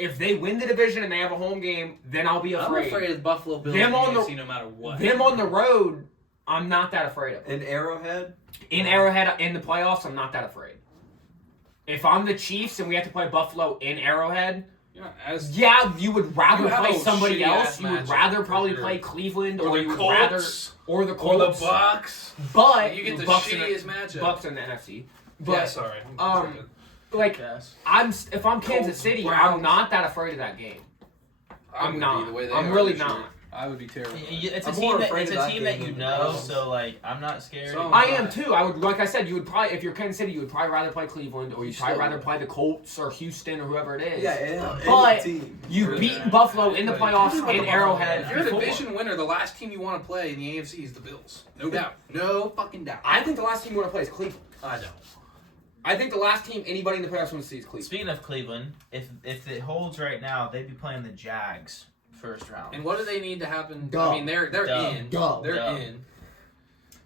if they win the division and they have a home game, then I'll be I'm afraid. afraid of the Buffalo Bills Them in on the the- AFC no matter what. Them on the road, I'm not that afraid of. In Arrowhead? In Arrowhead, in the playoffs, I'm not that afraid. If I'm the Chiefs and we have to play Buffalo in Arrowhead, yeah, you would rather You have play a somebody shitty-ass else. You would matchup, rather for probably sure. play Cleveland, Or or the you would Colts. rather, or the Or Colts, the Bucks. But You get the Bucks in shittiest matchup. Bucks in the NFC. But Yeah, sorry. like Yes. if I'm Kansas Colts, City, Browns. I'm not that afraid of that game. I I'm would not. be the way they I'm are really this year. not. I would be terrible. It's a I'm team more that afraid it's of a that team that game you than the know, Browns. so like I'm not scared. So- I am too. I would, like I said, you would probably, if you're Kansas City, you would probably rather play Cleveland, or you'd probably still rather would. play the Colts or Houston or whoever it is. Yeah, But any team. You've beaten Buffalo in the playoffs in Arrowhead. If you're a before. division winner, the last team you want to play in the AFC is the Bills. No doubt. No fucking doubt. I think the last team you want to play is Cleveland. I don't. I think the last team anybody in the playoffs wants to see is Cleveland. Speaking of Cleveland, if it holds right now, they'd be playing the Jags first round. And what do they need to happen? Dumb. I mean, they're Dumb. in. Dumb. They're Dumb. in.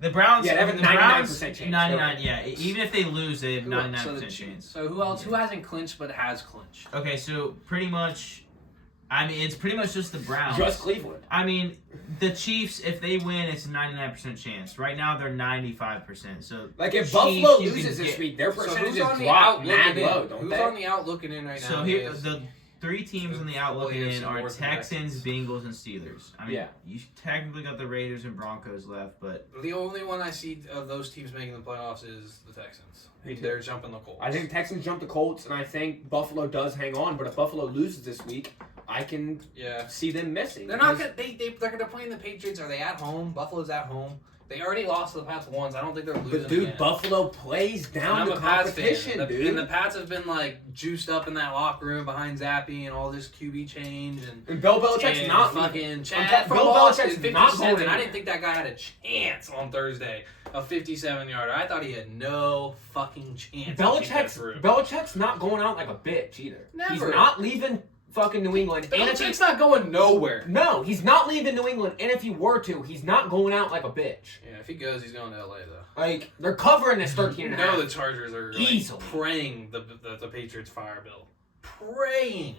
The Browns, Yeah, they have a the 99% Browns, chance. 99. Yeah, even if they lose, they have Who- 99% so chance. So who else? Who hasn't clinched but has clinched? Okay, so pretty much, I mean, it's pretty much just the Browns. Just Cleveland. I mean, the Chiefs, if they win, it's a 99% chance. Right now, they're 95%. So Like if Chiefs, Buffalo you can loses this get- week, their So percentages who's on the drop out mad looking low, in? don't Who's they? on the out looking in right now? So in here, AFC? the three teams on the out Well, looking AFC in are North and Texans, Bengals, and Steelers. I mean, Yeah. you technically got the Raiders and Broncos left, but The only one I see of those teams making the playoffs is the Texans. Me too. They're jumping the Colts. I think Texans jump the Colts, and I think Buffalo does hang on. But if Buffalo loses this week, I can Yeah. see them missing. They're not gonna. They're playing the Patriots. Are they at home? Buffalo's at home. They already lost to the Pats once. I don't think they're losing. But dude, again. Buffalo plays And down I'm the a Pats competition, fan. dude. And the Pats have been like juiced up in that locker room behind Zappy and all this QB change and. And Bill Belichick's and not fucking Chad telling- from Bill Boston, Belichick's not 57. going I in. didn't think that guy had a chance on Thursday. A 57-yarder. I thought he had no fucking chance. Belichick's not going out like a bitch either. He's Never. not leaving fucking New England. And if Belichick's not going nowhere. no, he's not leaving New England. And if he were to, he's not going out like a bitch. Yeah, if he goes, he's going to LA though. Like they're covering this 13 You and a know half. the Chargers are like, Easily. praying the Patriots fire Bill. Praying.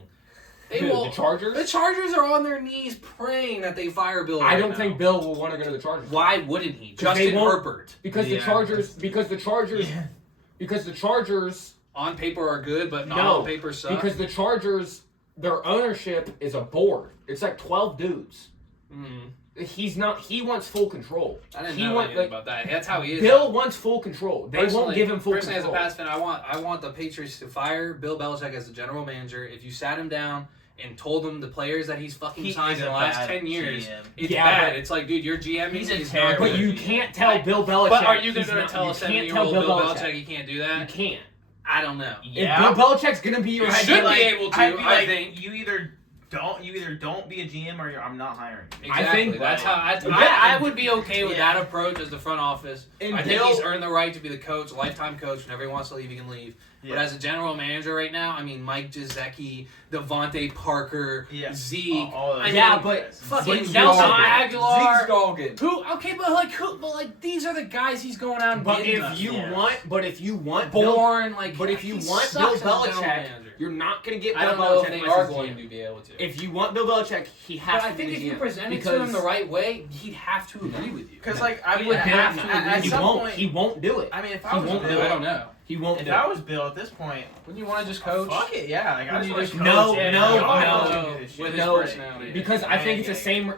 They Who, will. the Chargers? The Chargers are on their knees praying that they fire Bill. I right don't now. think Bill will want to go to the Chargers. Why wouldn't he? 'Cause they Justin won't- Herbert. Because Yeah. the Chargers because the Chargers On paper are good, but not No, on paper suck. because the Chargers their ownership is a board. It's like 12 dudes. Mhm. He wants full control. I didn't He know want- anything like, about that. That's how he is. Bill wants full control. They won't Personally- give him full personally, control. as a Pats fan, I want the Patriots to fire Bill Belichick as the general manager. If you sat him down and told him the players that he's fucking he signed is in a the last bad 10 years, GM. it's Yeah, bad. but- It's like, dude, you're GMing. He's a not terrible good. But you GM. can't tell Bill Belichick. But are you he's going to not- tell you a can't 70-year-old tell Bill Belichick he can't do You that? can't. I don't know. Yeah. If Bill Belichick's gonna be your You head should coach, be able to, I'd be I like, think. you either don't be a GM or I'm not hiring you. I Exactly. think- that's how Yeah. I would be okay with Yeah. that approach as the front office. And I think Bill- he's earned the right to be the coach, lifetime coach. Whenever he wants to leave, he can leave. But Yeah. as a general manager right now, I mean, Mike Gesicki, Devontae Parker, Yeah. Zeke. All those I mean, Yeah, but fucking Zeke Nelson Doggan. Aguilar. Zeke's dogging. Who? Okay, but like these are the guys he's going out and But getting if us. you Yeah. want Bill, Born like, but if you he want sucks Bill as a general Belichick, manager. you're not gonna get I Bill don't know if Belichick they unless are he's going GM. to be able to. If you want Bill Belichick, he has But I to think be if the you GM. present it because to him the right way, he'd have to agree with you. Because like I He would would have have to. to At he some won't. point, He won't do it. I mean, if he I was won't do Bill, it. I don't know. He won't if do I it. was Bill at this point, Wouldn't you want to just coach? fuck it, yeah. Like I Wouldn't just you want just to coach? No, with with his No. personality. Because I think it's the Yeah. same.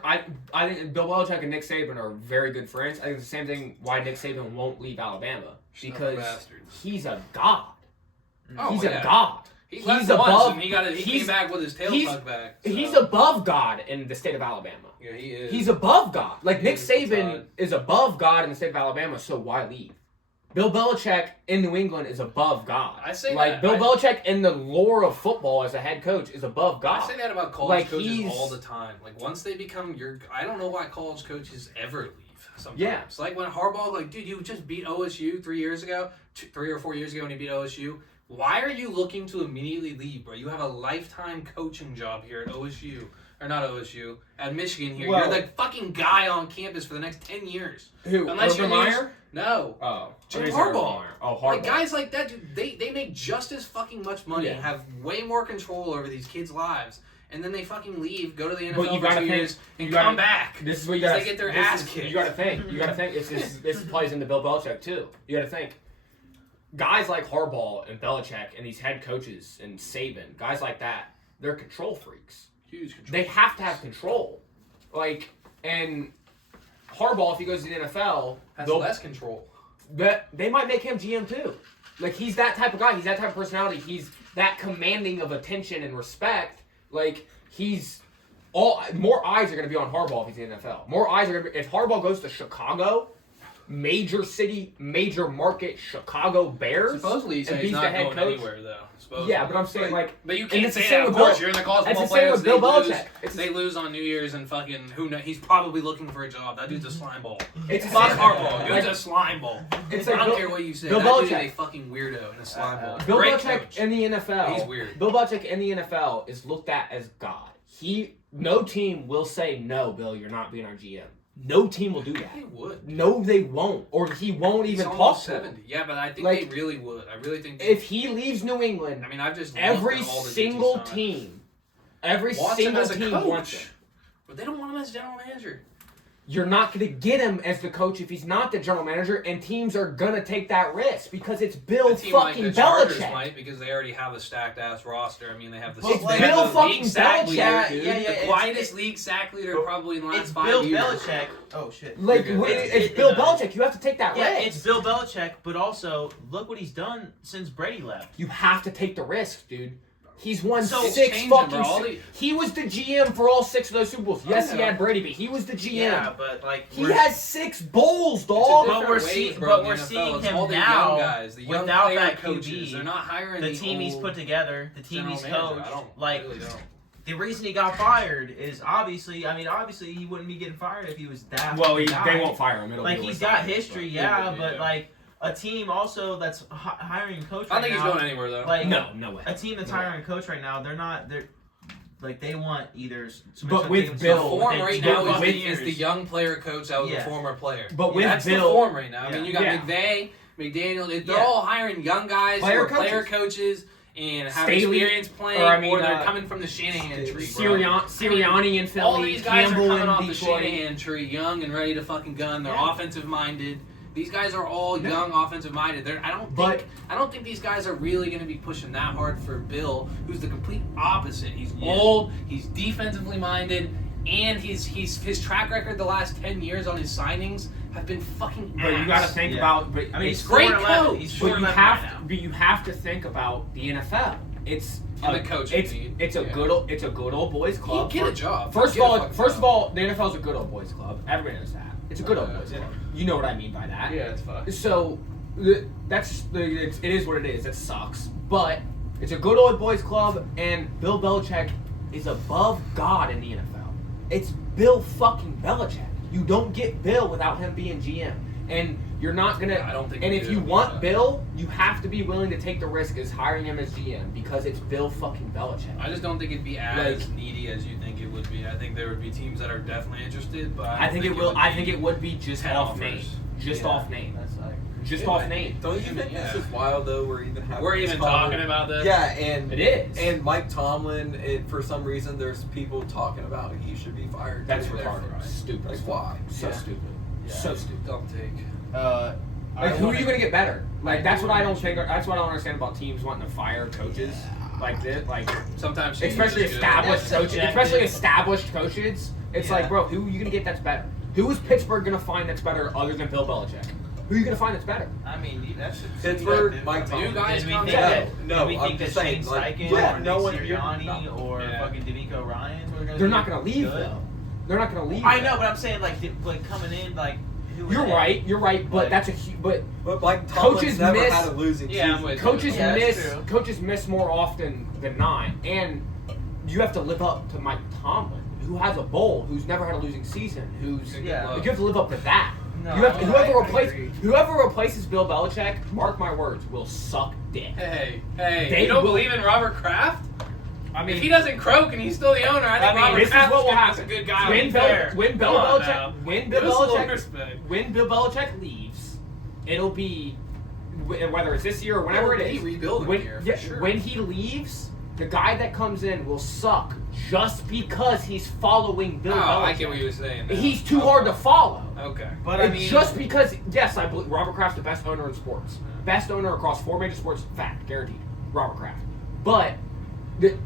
I think Bill Belichick and Nick Saban are very good friends. I think it's the same thing why Nick Saban won't leave Alabama because bastard. he's a god. Oh, He's yeah. a god. He left He's once above- and he came he's- back with his tail he's- tucked back. So. He's above God in the state of Alabama. Yeah, he is. He's above God. Like He Nick is, Saban Todd. is above God in the state of Alabama, so why leave? Bill Belichick in New England is above God. I say like that. Bill Belichick in the lore of football as a head coach is above God. I say that about college Like, coaches he's- all the time. Like once they become I don't know why college coaches ever leave. Sometimes. Yeah. Like when Harbaugh, like, dude, you just beat OSU 3 years ago, 3 or 4 years ago when you beat OSU. Why are you looking to immediately leave, bro? You have a lifetime coaching job here at OSU. Or not OSU, at Michigan here. Well- You're the fucking guy on campus for the next 10 years. Who? Unless Urban you lose- Meyer? No. Oh, Jim I mean, Harbaugh. Oh, Harbaugh. Like guys like that, dude, they make just as fucking much money, Yeah. have way more control over these kids' lives, and then they fucking leave, go to the But NFL you for gotta 2 think- years, and you gotta- come back. This is what you Because got. they get their ass kicked. You got to think. You got to think. This plays into Bill Belichick too. You got to think. Guys like Harbaugh and Belichick and these head coaches and Saban, guys like that, they're control freaks. Huge control. They have to have control. Like, and Harbaugh, if he goes to the NFL, has they'll- less control. that they might make him GM too. Like, he's that type of guy. He's that type of personality. He's that commanding of attention and respect. Like, he's more eyes are going to be on Harbaugh if he's in the NFL. More eyes are going to be if Harbaugh goes to Chicago, major city, major market, Chicago Bears. Supposedly, he's and saying he's he's not the head going coach. anywhere though. Supposedly. Yeah, but I'm saying like, But you and can't it's the say same that. Of with course, Bill- you're in the college it's football the same players. with Bill They lose. Belichick. It's They lose on New Year's and fucking who knows? He's probably looking for a job. That dude's a slime ball. It's the Fuck same- Harbaugh. Dude's like- a slime ball. It's I like don't Bill- care what you say. Bill That dude's Belichick. a fucking weirdo and a slime ball. Bill Great Belichick coach. in the NFL. He's weird. Bill Belichick in the NFL is looked at as God. No team will say no, Bill. You're not being our GM. No team will do that. They would. No, they won't, or he won't He's even talk almost to him. 70. Yeah, but I think Like, they really would. I really think. If he leaves New England, I mean, I've just every looked at all the single dudes he's team, every wants him single as a team coach, wants him. but they don't want him as general manager. You're not going to get him as the coach if he's not the general manager, and teams are going to take that risk because it's Bill A team like fucking the Chargers Belichick. might because they already have a stacked ass roster. I mean, they have the It's they Bill have the fucking league sack Belichick. leader, Yeah, dude. yeah, yeah, The it's- quietest league sack leader But probably in the last It's 5 Bill years. Belichick. Oh shit. Like, You're good. it's Bill Belichick. You have to take that Yeah, risk. it's Bill Belichick, but also look what he's done since Brady left. You have to take the risk, dude. He's won So- It's 6 changing, fucking. bro. All the- He was the GM for all 6 of those Super Bowls. Yes, I he know. had Brady, but he was the GM. Yeah, but like He we're- has 6 bowls, It's a dog. But different we're wave, seeing- bro, but in we're the NFL. seeing It's him all the now young guys, the young without player that coaches. QB, They're not hiring the team he's old put together, the team general he's manager. coached. I don't Like really don't. the reason he got fired is obviously he wouldn't be getting fired if he was that. Well, fucking guy. they won't fire him. It'll Like be he's resign, got history, but- yeah, Yeah, but yeah. like a team also that's hiring a coach. I don't think right he's now, going anywhere though. Like No, no way. a team that's No way. hiring a coach right now, they're like they want either. But with The Bill- form right now with- is the young player coach that was Yeah. a former player. But with that's Bill- the form right now. I mean, you got Yeah. McVay, McDaniel. They're Yeah. all hiring young guys Player who are player coaches and have Staley, experience playing, or I mean, they're coming from the Shanahan tree. Bro. Sirianni in Philly, All these guys Campbell are coming off in the Detroit. Shanahan tree, young and ready to fucking gun. They're Yeah. offensive minded. These guys are all young, offensive minded. I don't think these guys are really going to be pushing that hard for Bill, who's the complete opposite. He's old, he's defensively minded, and his track record the last 10 years on his signings have been fucking ass. But you got to think Yeah. about. But I mean, He's he's great 4-11. coach. He's But you 4-11 have right now. but you have to think about the NFL. It's And the coaching It's need. it's a Yeah. good old boys club. Get a job. First Get a of all, fucking first job. of all, the NFL is a good old boys club. Everybody knows that. It's a good old boys Yeah. club. You know what I mean by that. Yeah, it's fine. So it is what it is. It sucks, but it's a good old boys club, and Bill Belichick is above God in the NFL. It's Bill fucking Belichick. You don't get Bill without him being GM, and you're not gonna. I don't think And we if do. you want Yeah. Bill, you have to be willing to take the risk as hiring him as GM because it's Bill fucking Belichick. I just don't think it'd be as needy as you think it would be. I think there would be teams that are definitely interested, but I think it will. I think it would be just 10 off offers. name. Just Yeah. off name. That's like Just It off might name. Don't you think Yeah. this is wild though? We're even having We're this even conver- talking about this. Yeah, and It is. And Mike Tomlin, for some reason, there's people talking about he should be fired. That's too, retarded. therefore. Stupid. Like why? So Yeah. stupid. Yeah. So stupid. Dumb take. Like, who are you gonna get better? Like, that's what I don't think. That's what I don't understand about teams wanting to fire coaches like this. Like, Sometimes especially change is good. established That's coaches. subjective. Especially established coaches. It's Yeah. like, bro, who are you gonna get that's better? Who is Pittsburgh gonna find that's better other than Bill Belichick? Who are you gonna find that's better? I mean, that's Pittsburgh, subjective. Mike I mean, Tomlin. You guys did we come think down. that? No, did we I'm think that just saying, Shane like, Steichen yeah, or no Nick one- you're Sirianni not- or Yeah. fucking D'Amico Ryan were gonna They're be not gonna leave good? though. They're not gonna leave. I though. know, but I'm saying like coming in like. Who were You're they? right. You're right. But Like- that's but But Mike Tomlin's Coaches never miss- had a losing Yeah, I'm season. with coaches Yeah, that's miss. true. Coaches miss more often than not, and you have to live up to Mike Tomlin, who has a bowl, who's never had a losing season, who's Yeah. like, you have to live up to that. No, you have to, I agree. whoever replaces Bill Belichick, mark my words, will suck dick. Hey, They you don't will- believe in Robert Kraft? I If he doesn't croak and he's still the owner, I think Robert this is Kraft what will is happen. a good guy. When to be fair. Bill Come on now. Belichick, when Give us a little Bill respect. Belichick leaves, it'll be whether it's this year or whenever it is. Rebuilding here, for sure. When he leaves, the guy that comes in will suck just because he's following Bill Belichick. I get what you were saying. Now. He's too hard to follow. Okay. But I And mean, just because, yes, I believe Robert Kraft's the best owner in sports. Best owner across 4 major sports, fact, guaranteed. Robert Kraft. But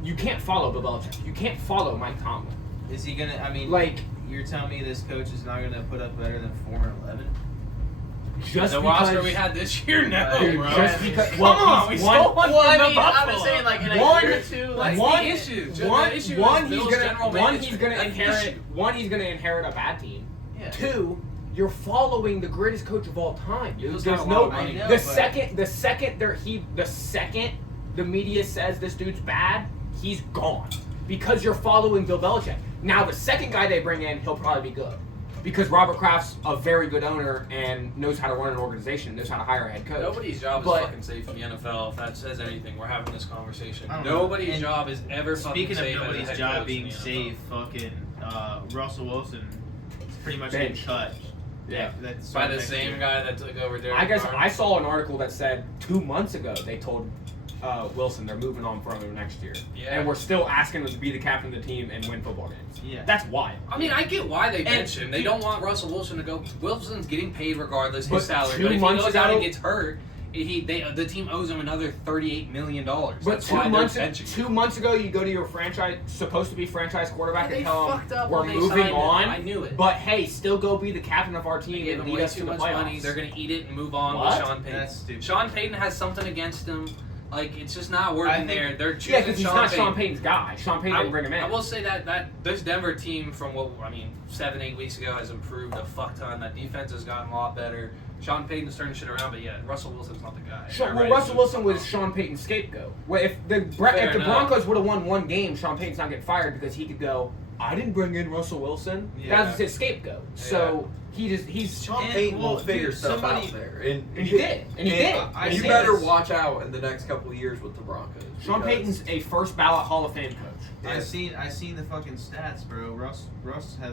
you can't follow Bill Belichick. You can't follow Mike Tomlin. is he gonna? I mean, Like, you're telling me this coach is not gonna put up better than 4-11? just The because roster we had this year, no, Dude, bro. just because, Come well, on, we he's stole one Well, from I mean, Buffalo. I'm just saying, like in a One- year or two, like one- the issue. The One, issue one is he's Bill's gonna general one management. he's gonna That's the inherit issue. one he's gonna inherit a bad team. Yeah. 2, you're following the greatest coach of all time. Dude. Bill's There's got a no lot of money. I know, the but- second the media says this dude's bad, he's gone because you're following Bill Belichick. Now the second guy they bring in, he'll probably be good because Robert Kraft's a very good owner and knows how to run an organization, knows how to hire a head coach. Nobody's job But- is fucking safe in the NFL. If that says anything, we're having this conversation. I don't know. Nobody's And job is ever fucking Speaking safe of as a nobody's head job coach being in the NFL. safe, fucking Russell Wilson is pretty much Bench. getting cut. Yeah. That's By the next same year. guy that took over Derek I guess Carr. I saw an article that said 2 months ago they told Wilson they're moving on further next year, Yeah. and we're still asking him to be the captain of the team and win football games. Yeah. That's wild. I mean, I get why they And- bench him. They don't want Russell Wilson to go. Wilson's getting paid regardless But his salary. 2 But if he months goes out ago- and gets hurt, the team owes him another $38 million. But That's 2 why months they're benching him. 2 months ago, you go to your supposed to be franchise quarterback They and tell fucked him up we're when they moving signed him. on. I knew it. But hey, still go be the captain of our They team gave and him lead way us too to the much playoffs. money. They're gonna eat it and move on What? with Sean Payton. That's stupid. Sean Payton has something against him. Like it's just not I working think- there. They're choosing Yeah, because he's Sean not Payton. Sean Payton's guy. Sean Payton didn't bring him in. I will say that this Denver team from 7-8 weeks ago has improved a fuck ton. That defense has gotten a lot better. Sean Payton's turning shit around, but yeah, Russell Wilson's not the guy. Well, Russell Wilson was Sean Payton's scapegoat. Well, if the enough. Broncos would have won one game, Sean Payton's not getting fired because he could go, I didn't bring in Russell Wilson. Yeah. That was his scapegoat. So he's Sean And, Payton well, will figure dude, stuff somebody- out there, and he did. And he did. I you say better this. watch out in the next couple of years with the Broncos. Sean because- Payton's a first ballot Hall of Fame coach. I seen the fucking stats, bro. Russ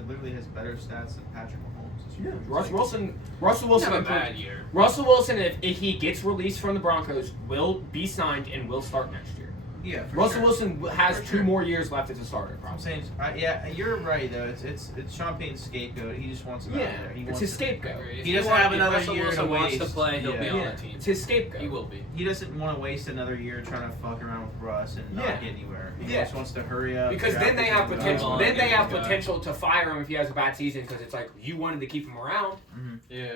literally has better stats than Patrick Mahomes. this year. Russell Wilson Not a improved. bad year. Russell Wilson, if he gets released from the Broncos, will be signed and will start next year. Yeah, for Russell sure. Wilson has For 2 sure. more years left as a starter. I'm Probably. saying, yeah, you're right though. It's Sean Payton's scapegoat. He just wants him out Yeah, there. He it's wants his to- scapegoat. If He doesn't want- have if another Russell year Wilson to wants waste. to play, he'll be Yeah. on Yeah, the team. it's his scapegoat. He will be. He doesn't want to waste another year trying to fuck around with Russ and not Yeah. get anywhere. He Yeah. just wants to hurry up. Because draft then they a have good potential. guy. Then they have guy. potential to fire him if he has a bad season because it's like you wanted to keep him around. Yeah.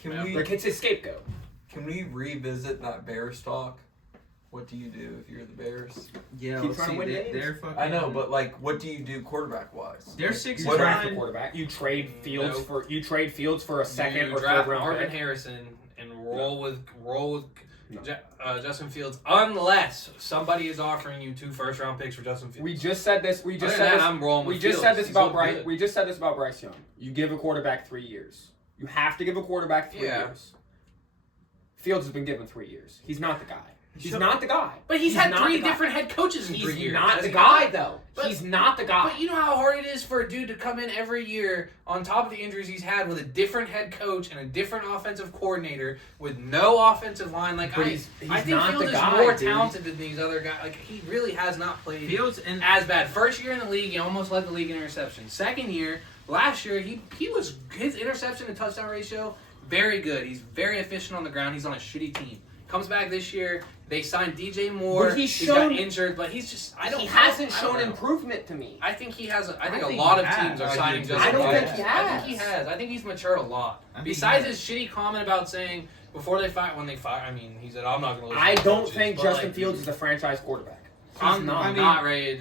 Can Yeah. we Like it's his scapegoat. can we revisit that Bears talk? What do you do if you're the Bears? Yeah, Keep let's trying to see. win They, games. they're fucking. I know, but like, what do you do quarterback wise? they're 6 You and draft a 9. quarterback. You trade Fields Nope. for a second You or draft third round Marvin pick. Harrison and roll with Justin Fields unless somebody is offering you 2 first-round picks for Justin Fields. We just said this. We Other just than said that, this. I'm rolling with We just Fields. said this He's about looked Bryce. good. We just said this about Bryce Young. You give a quarterback 3 years. You have to give a quarterback 3 Yeah. years. Fields has been given 3 years. He's not the guy. He's So- not the guy. But he's had not 3 the guy. different head coaches in He's 3 years. not Has the he guy not? though. But- He's not the guy. But you know how hard it is for a dude to come in every year on top of the injuries he's had with a different head coach and a different offensive coordinator with no offensive line. Like But I he's think not Fields the is guy, more dude. talented than these other guys. Like he really has not played Fields and as bad. First year in the league, he almost led the league in interceptions. Second year, last year, he was his interception to touchdown ratio very good. He's very efficient on the ground. He's on a shitty team. Comes back this year. They signed DJ Moore. But he's He shown- got injured, but he's just he hasn't I don't shown know. improvement to me. I think he has. I think a think lot he of has. teams are I signing do. Justin I don't Fields. think he I think has. he has. I think he's matured a lot. I think Besides he his shitty comment about saying before they fight, when they fight, I mean, he said, "I'm not going to listen." I to don't coaches," think but, Justin like, Fields is a franchise quarterback. He's I'm not. I mean- not ready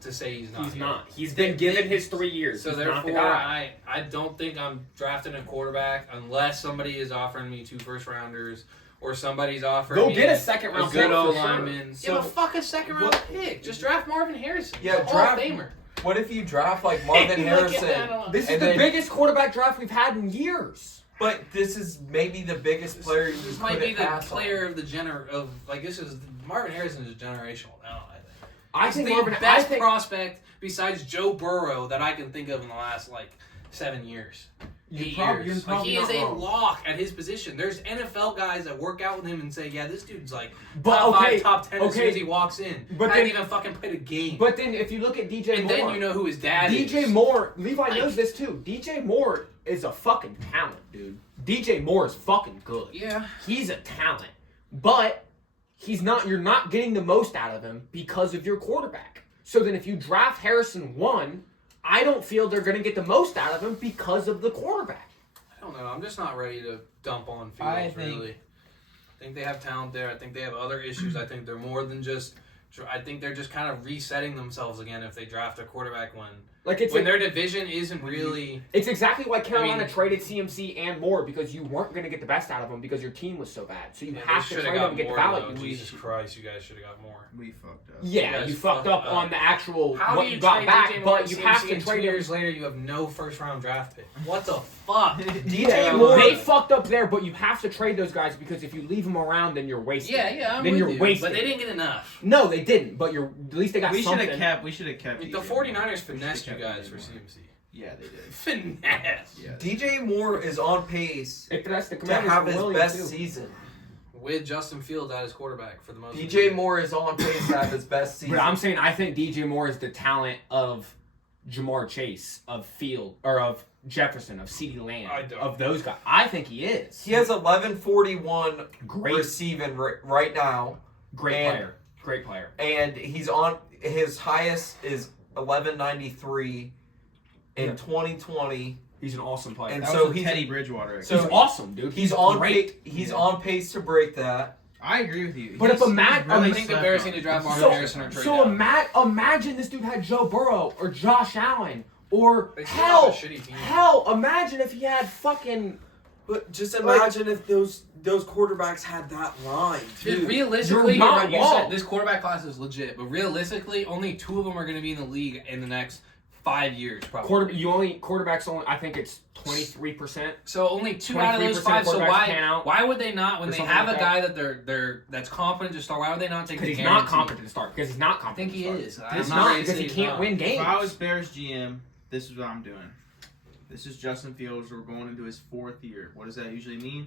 to say he's not. He's yet. not. He's been given his 3 years. So He's not the therefore, guy. I don't think I'm drafting a quarterback unless somebody is offering me 2 first-rounders or somebody's offering Go me get a second a round good pick old for sure. lineman. So- yeah, but fuck a second-round What- pick. Just draft Marvin Harrison. Yeah, He's a Hall of draft- Famer. What if you draft like Marvin Look at Harrison? that. This is And the then- biggest quarterback draft we've had in years. But this is maybe the biggest player you This might be couldn't the pass on. player of the this is Marvin Harrison is generational now. I think. I He's think the Marvin. I best think prospect besides Joe Burrow that I can think of in the last 7 years. You're 8 probably years. not He is a wrong. lock at his position. There's NFL guys that work out with him and say, yeah, this dude's like But top okay, 5, top 10 as soon okay. as he walks in. But Hasn't then- even fucking played a game. But then if you look at DJ and Moore, then you know who his dad is. DJ Moore, Levi Like- knows this too. DJ Moore is a fucking talent, dude. DJ Moore is fucking good. Yeah. He's a talent, but he's not. You're not getting the most out of him because of your quarterback. So then, if you draft Harrison 1, I don't feel they're going to get the most out of him because of the quarterback. I don't know. I'm just not ready to dump on I Fields, think- really. I think they have talent there. I think they have other issues. I think they're more than just... I think they're just kind of resetting themselves again if they draft a quarterback when Like their division isn't really... It's exactly why Carolina I mean- traded CMC and Moore because you weren't going to get the best out of them because your team was so bad. So you Yeah, have they to shoulda trade got them to get the more, value. though. Jesus Christ, you guys should have got more. We fucked up. Yeah, You you guys fucked fucked up up. on the actual How what do you you got trade back, DJ Moore but you and have CMC to and trade 2 him. years later, you have no first-round draft pick. What the fuck? DJ Yeah, Moore, well, they fucked up there, but you have to trade those guys because if you leave them around, then you're wasting. I'm then with you're you. wasting. But they didn't get enough. No, they didn't. But at least they got We should something. have kept. We should have kept. I mean, the DJ Moore. 49ers finessed you kept guys DJ for Moore. CMC. Yeah, they did. Finesse. Yeah. DJ Moore is on pace If that's the to Commanders have were his willing best to. season. With Justin Fields at his quarterback for the most of the DJ year. Moore is on pace to have his best season. But I'm saying I think DJ Moore is the talent of Jamar Chase, of Field, or of Jefferson, of CeeDee Lamb, I don't. of those guys. I think he is. He has 1141 Great, receiving right now, great and- player. Great player. and he's on his highest is 1193 in Yeah. 2020. He's an awesome player. And That so was with he's- Teddy Bridgewater. so he's awesome, dude. He's on great. He's Yeah. on pace to break that. I agree with you. But if He's- a Matt- he's really I think the slept Bears on. need to draft Marvin So, Harrison or trade so down. imagine this dude had Joe Burrow or Josh Allen or They still have a shitty team. hell, imagine if he had fucking. But just imagine if those quarterbacks had that line too. Realistically, You're not right, you wrong. said this quarterback class is legit, but realistically, only 2 of them are going to be in the league in the next 5 years, probably. Quarterbacks only. I think it's 23%. So only 2 out of those 23% 5. So quarterbacks pan out. why would they not when Or they something have like a guy that that's competent to start? Why would they not take Because the he's not guarantee? competent to start. Because he's not I competent. think he to is. start. I'm He's not not ready to because say he he's can't not. win If games. I was Bears GM, this is what I'm doing. This is Justin Fields. We're going into his 4th year. What does that usually mean?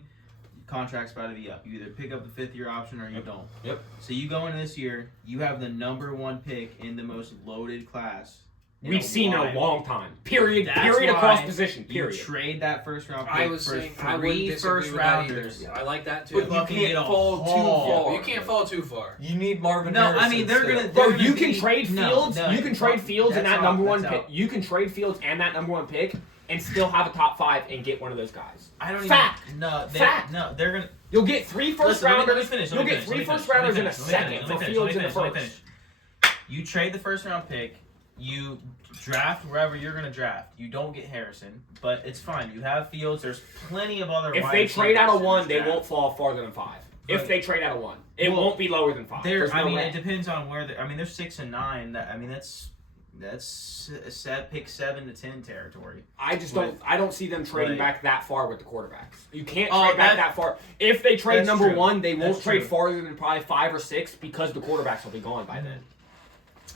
Contract's about to be up. You either pick up the 5th-year option or you don't. Yep. So you go into this year, you have the number 1 pick in the most loaded class. in We've seen in a while. long time. Period. That's Period why across position. You Period. trade that first-round pick I was for saying I 3 wouldn't disagree with that either. first-rounders. I like that too. But you Fucking can't get a fall too haul. far. You can't fall too far. You need Marvin No, Harrison. I mean they're still. gonna. Bro, they're gonna you can be- trade no, Fields. no, You can trade Fields and that's that out, number 1 that's pick. out. You can trade Fields and that number 1 pick and still have a top 5 and get one of those guys. I don't Fact. even. No, Fact. they're gonna. You'll get 3 first Listen, let rounders. me finish. You'll get 3 first rounders in a second for Fields in the first. You trade the first-round pick. You draft wherever you're going to draft. You don't get Harrison, but it's fine. You have Fields. There's plenty of other. If wide they trade out of receivers in 1, this they draft. won't fall farther than 5. If But- they trade out of 1, it Well, won't be lower than 5. There, There's I no mean, way. it depends on where. I mean, they're 6 and 9. That I mean, that's pick 7 to 10 territory. I just don't. I don't see them trading Right. back that far with the quarterbacks. You can't Oh, trade back that- that far. If they trade that's number true. 1, they won't That's trade true. farther than probably 5 or 6 because the quarterbacks will be gone by then.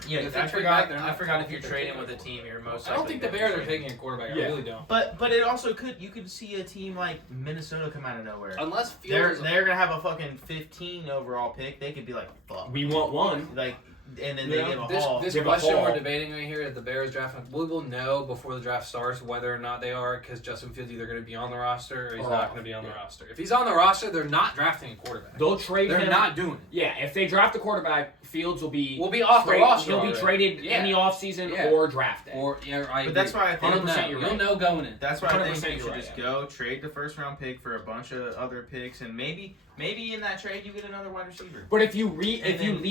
Yeah, If they I trade forgot. back, they're I not forgot if gonna you're take trading their with a team, you're most. I don't likely think the going Bears to are trade. taking a quarterback. Yeah. I really don't. But it also could. You could see a team like Minnesota come out of nowhere. Unless They're Fields they're gonna have a fucking 15 overall pick. They could be like, fuck. We want 1. Like, and then Yeah. they give a This haul. this Give a question haul. we're debating right here at the Bears draft, we will know before the draft starts whether or not they are, because Justin Fields either going to be on the roster or he's Or not off. going to be on the Yeah. roster. If he's on the roster, they're not drafting a quarterback. They'll trade They're him. not doing it. Yeah, if they draft a quarterback, Fields will be Off the roster. He'll be already. traded Yeah. in the offseason Yeah. or draft day. Or yeah, I But that's agree. why I think. You'll know. 100% you're You'll right. know going in. That's why I think 100% you you're should right, just yeah. go trade the first round pick for a bunch of other picks, and maybe in that trade you get another wide receiver. But if And you then-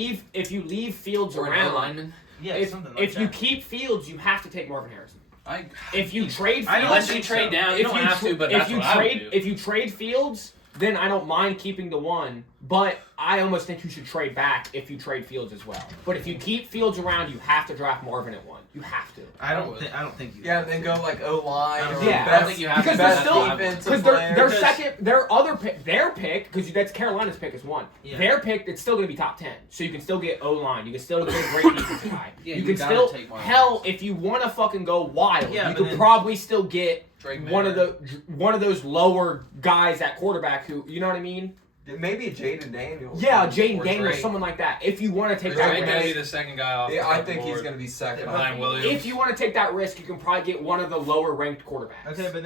leave Fields Or an around, lineman. Yeah, if something like if you that. keep Fields, you have to take Marvin Harrison. I If you trade I don't Fields, unless you think trade so. down, you don't have to. But if that's you what I would trade do. if you trade Fields, then I don't mind keeping the 1 But I almost think you should trade back if you trade Fields as well. But if you keep Fields around, you have to draft Marvin at 1. You have to. I don't think you. Yeah, and then go like O-line or Yeah, I don't think you have because to. they're That's still the defensive because player. their Because- second, their other pick, their pick, because that's Carolina's pick is 1. Yeah. Their pick, it's still going to be top 10. So you can still get O-line. You can still get a great defensive guy. Yeah, you you can gotta still take Marvin hell Harrison. if you want to fucking go wild, Yeah, you but could then- probably still get Drake one of Mayer. those lower guys at quarterback who, you know what I mean? Maybe Jaden Daniels. Yeah, Jaden Or Daniels, Drake. someone like that. If you want to take Or that Drake Drake may risk, be the second guy off. Yeah, the I think board. he's going to be second. Ryan Williams. if you want to take that risk, you can probably get one of the lower ranked quarterbacks. Okay, but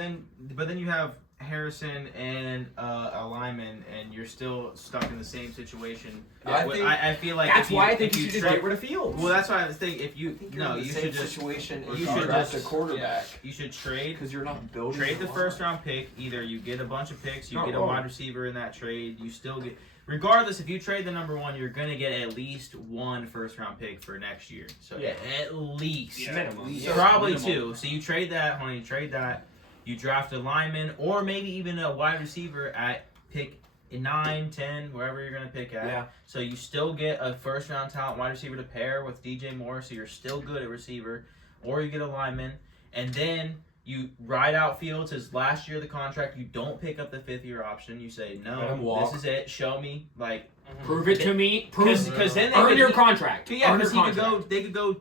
then you have Harrison and a lineman, and you're still stuck in the same situation. I feel like that's if you, why I think if you you should just trade, get rid of Fields. well, that's why I was thinking if you I think you're in the you same should just situation you if you should draft a just- quarterback you should trade because you're not building trade the a first line. round pick. Either you get a bunch of picks, you Not get a wrong. wide receiver in that trade. You still get, regardless if you trade the number 1, you're gonna get at least 1 first round pick for next year. So Yeah. at least. Yeah. Minimum. Yeah. Probably Minimum. 2. So you trade that, honey. Trade that. You draft a lineman or maybe even a wide receiver at pick 9, 10, wherever you're gonna pick at. Yeah. So you still get a first round talent wide receiver to pair with DJ Moore, so you're still good at receiver, or you get a lineman, and then you ride out Fields his last year of the contract. You don't pick up the 5th-year option. You say Let him no, walk. this is it. Show me, like, Prove it to me. Prove because then they earn could, your contract. yeah, Earn because your he could contract. go. They could go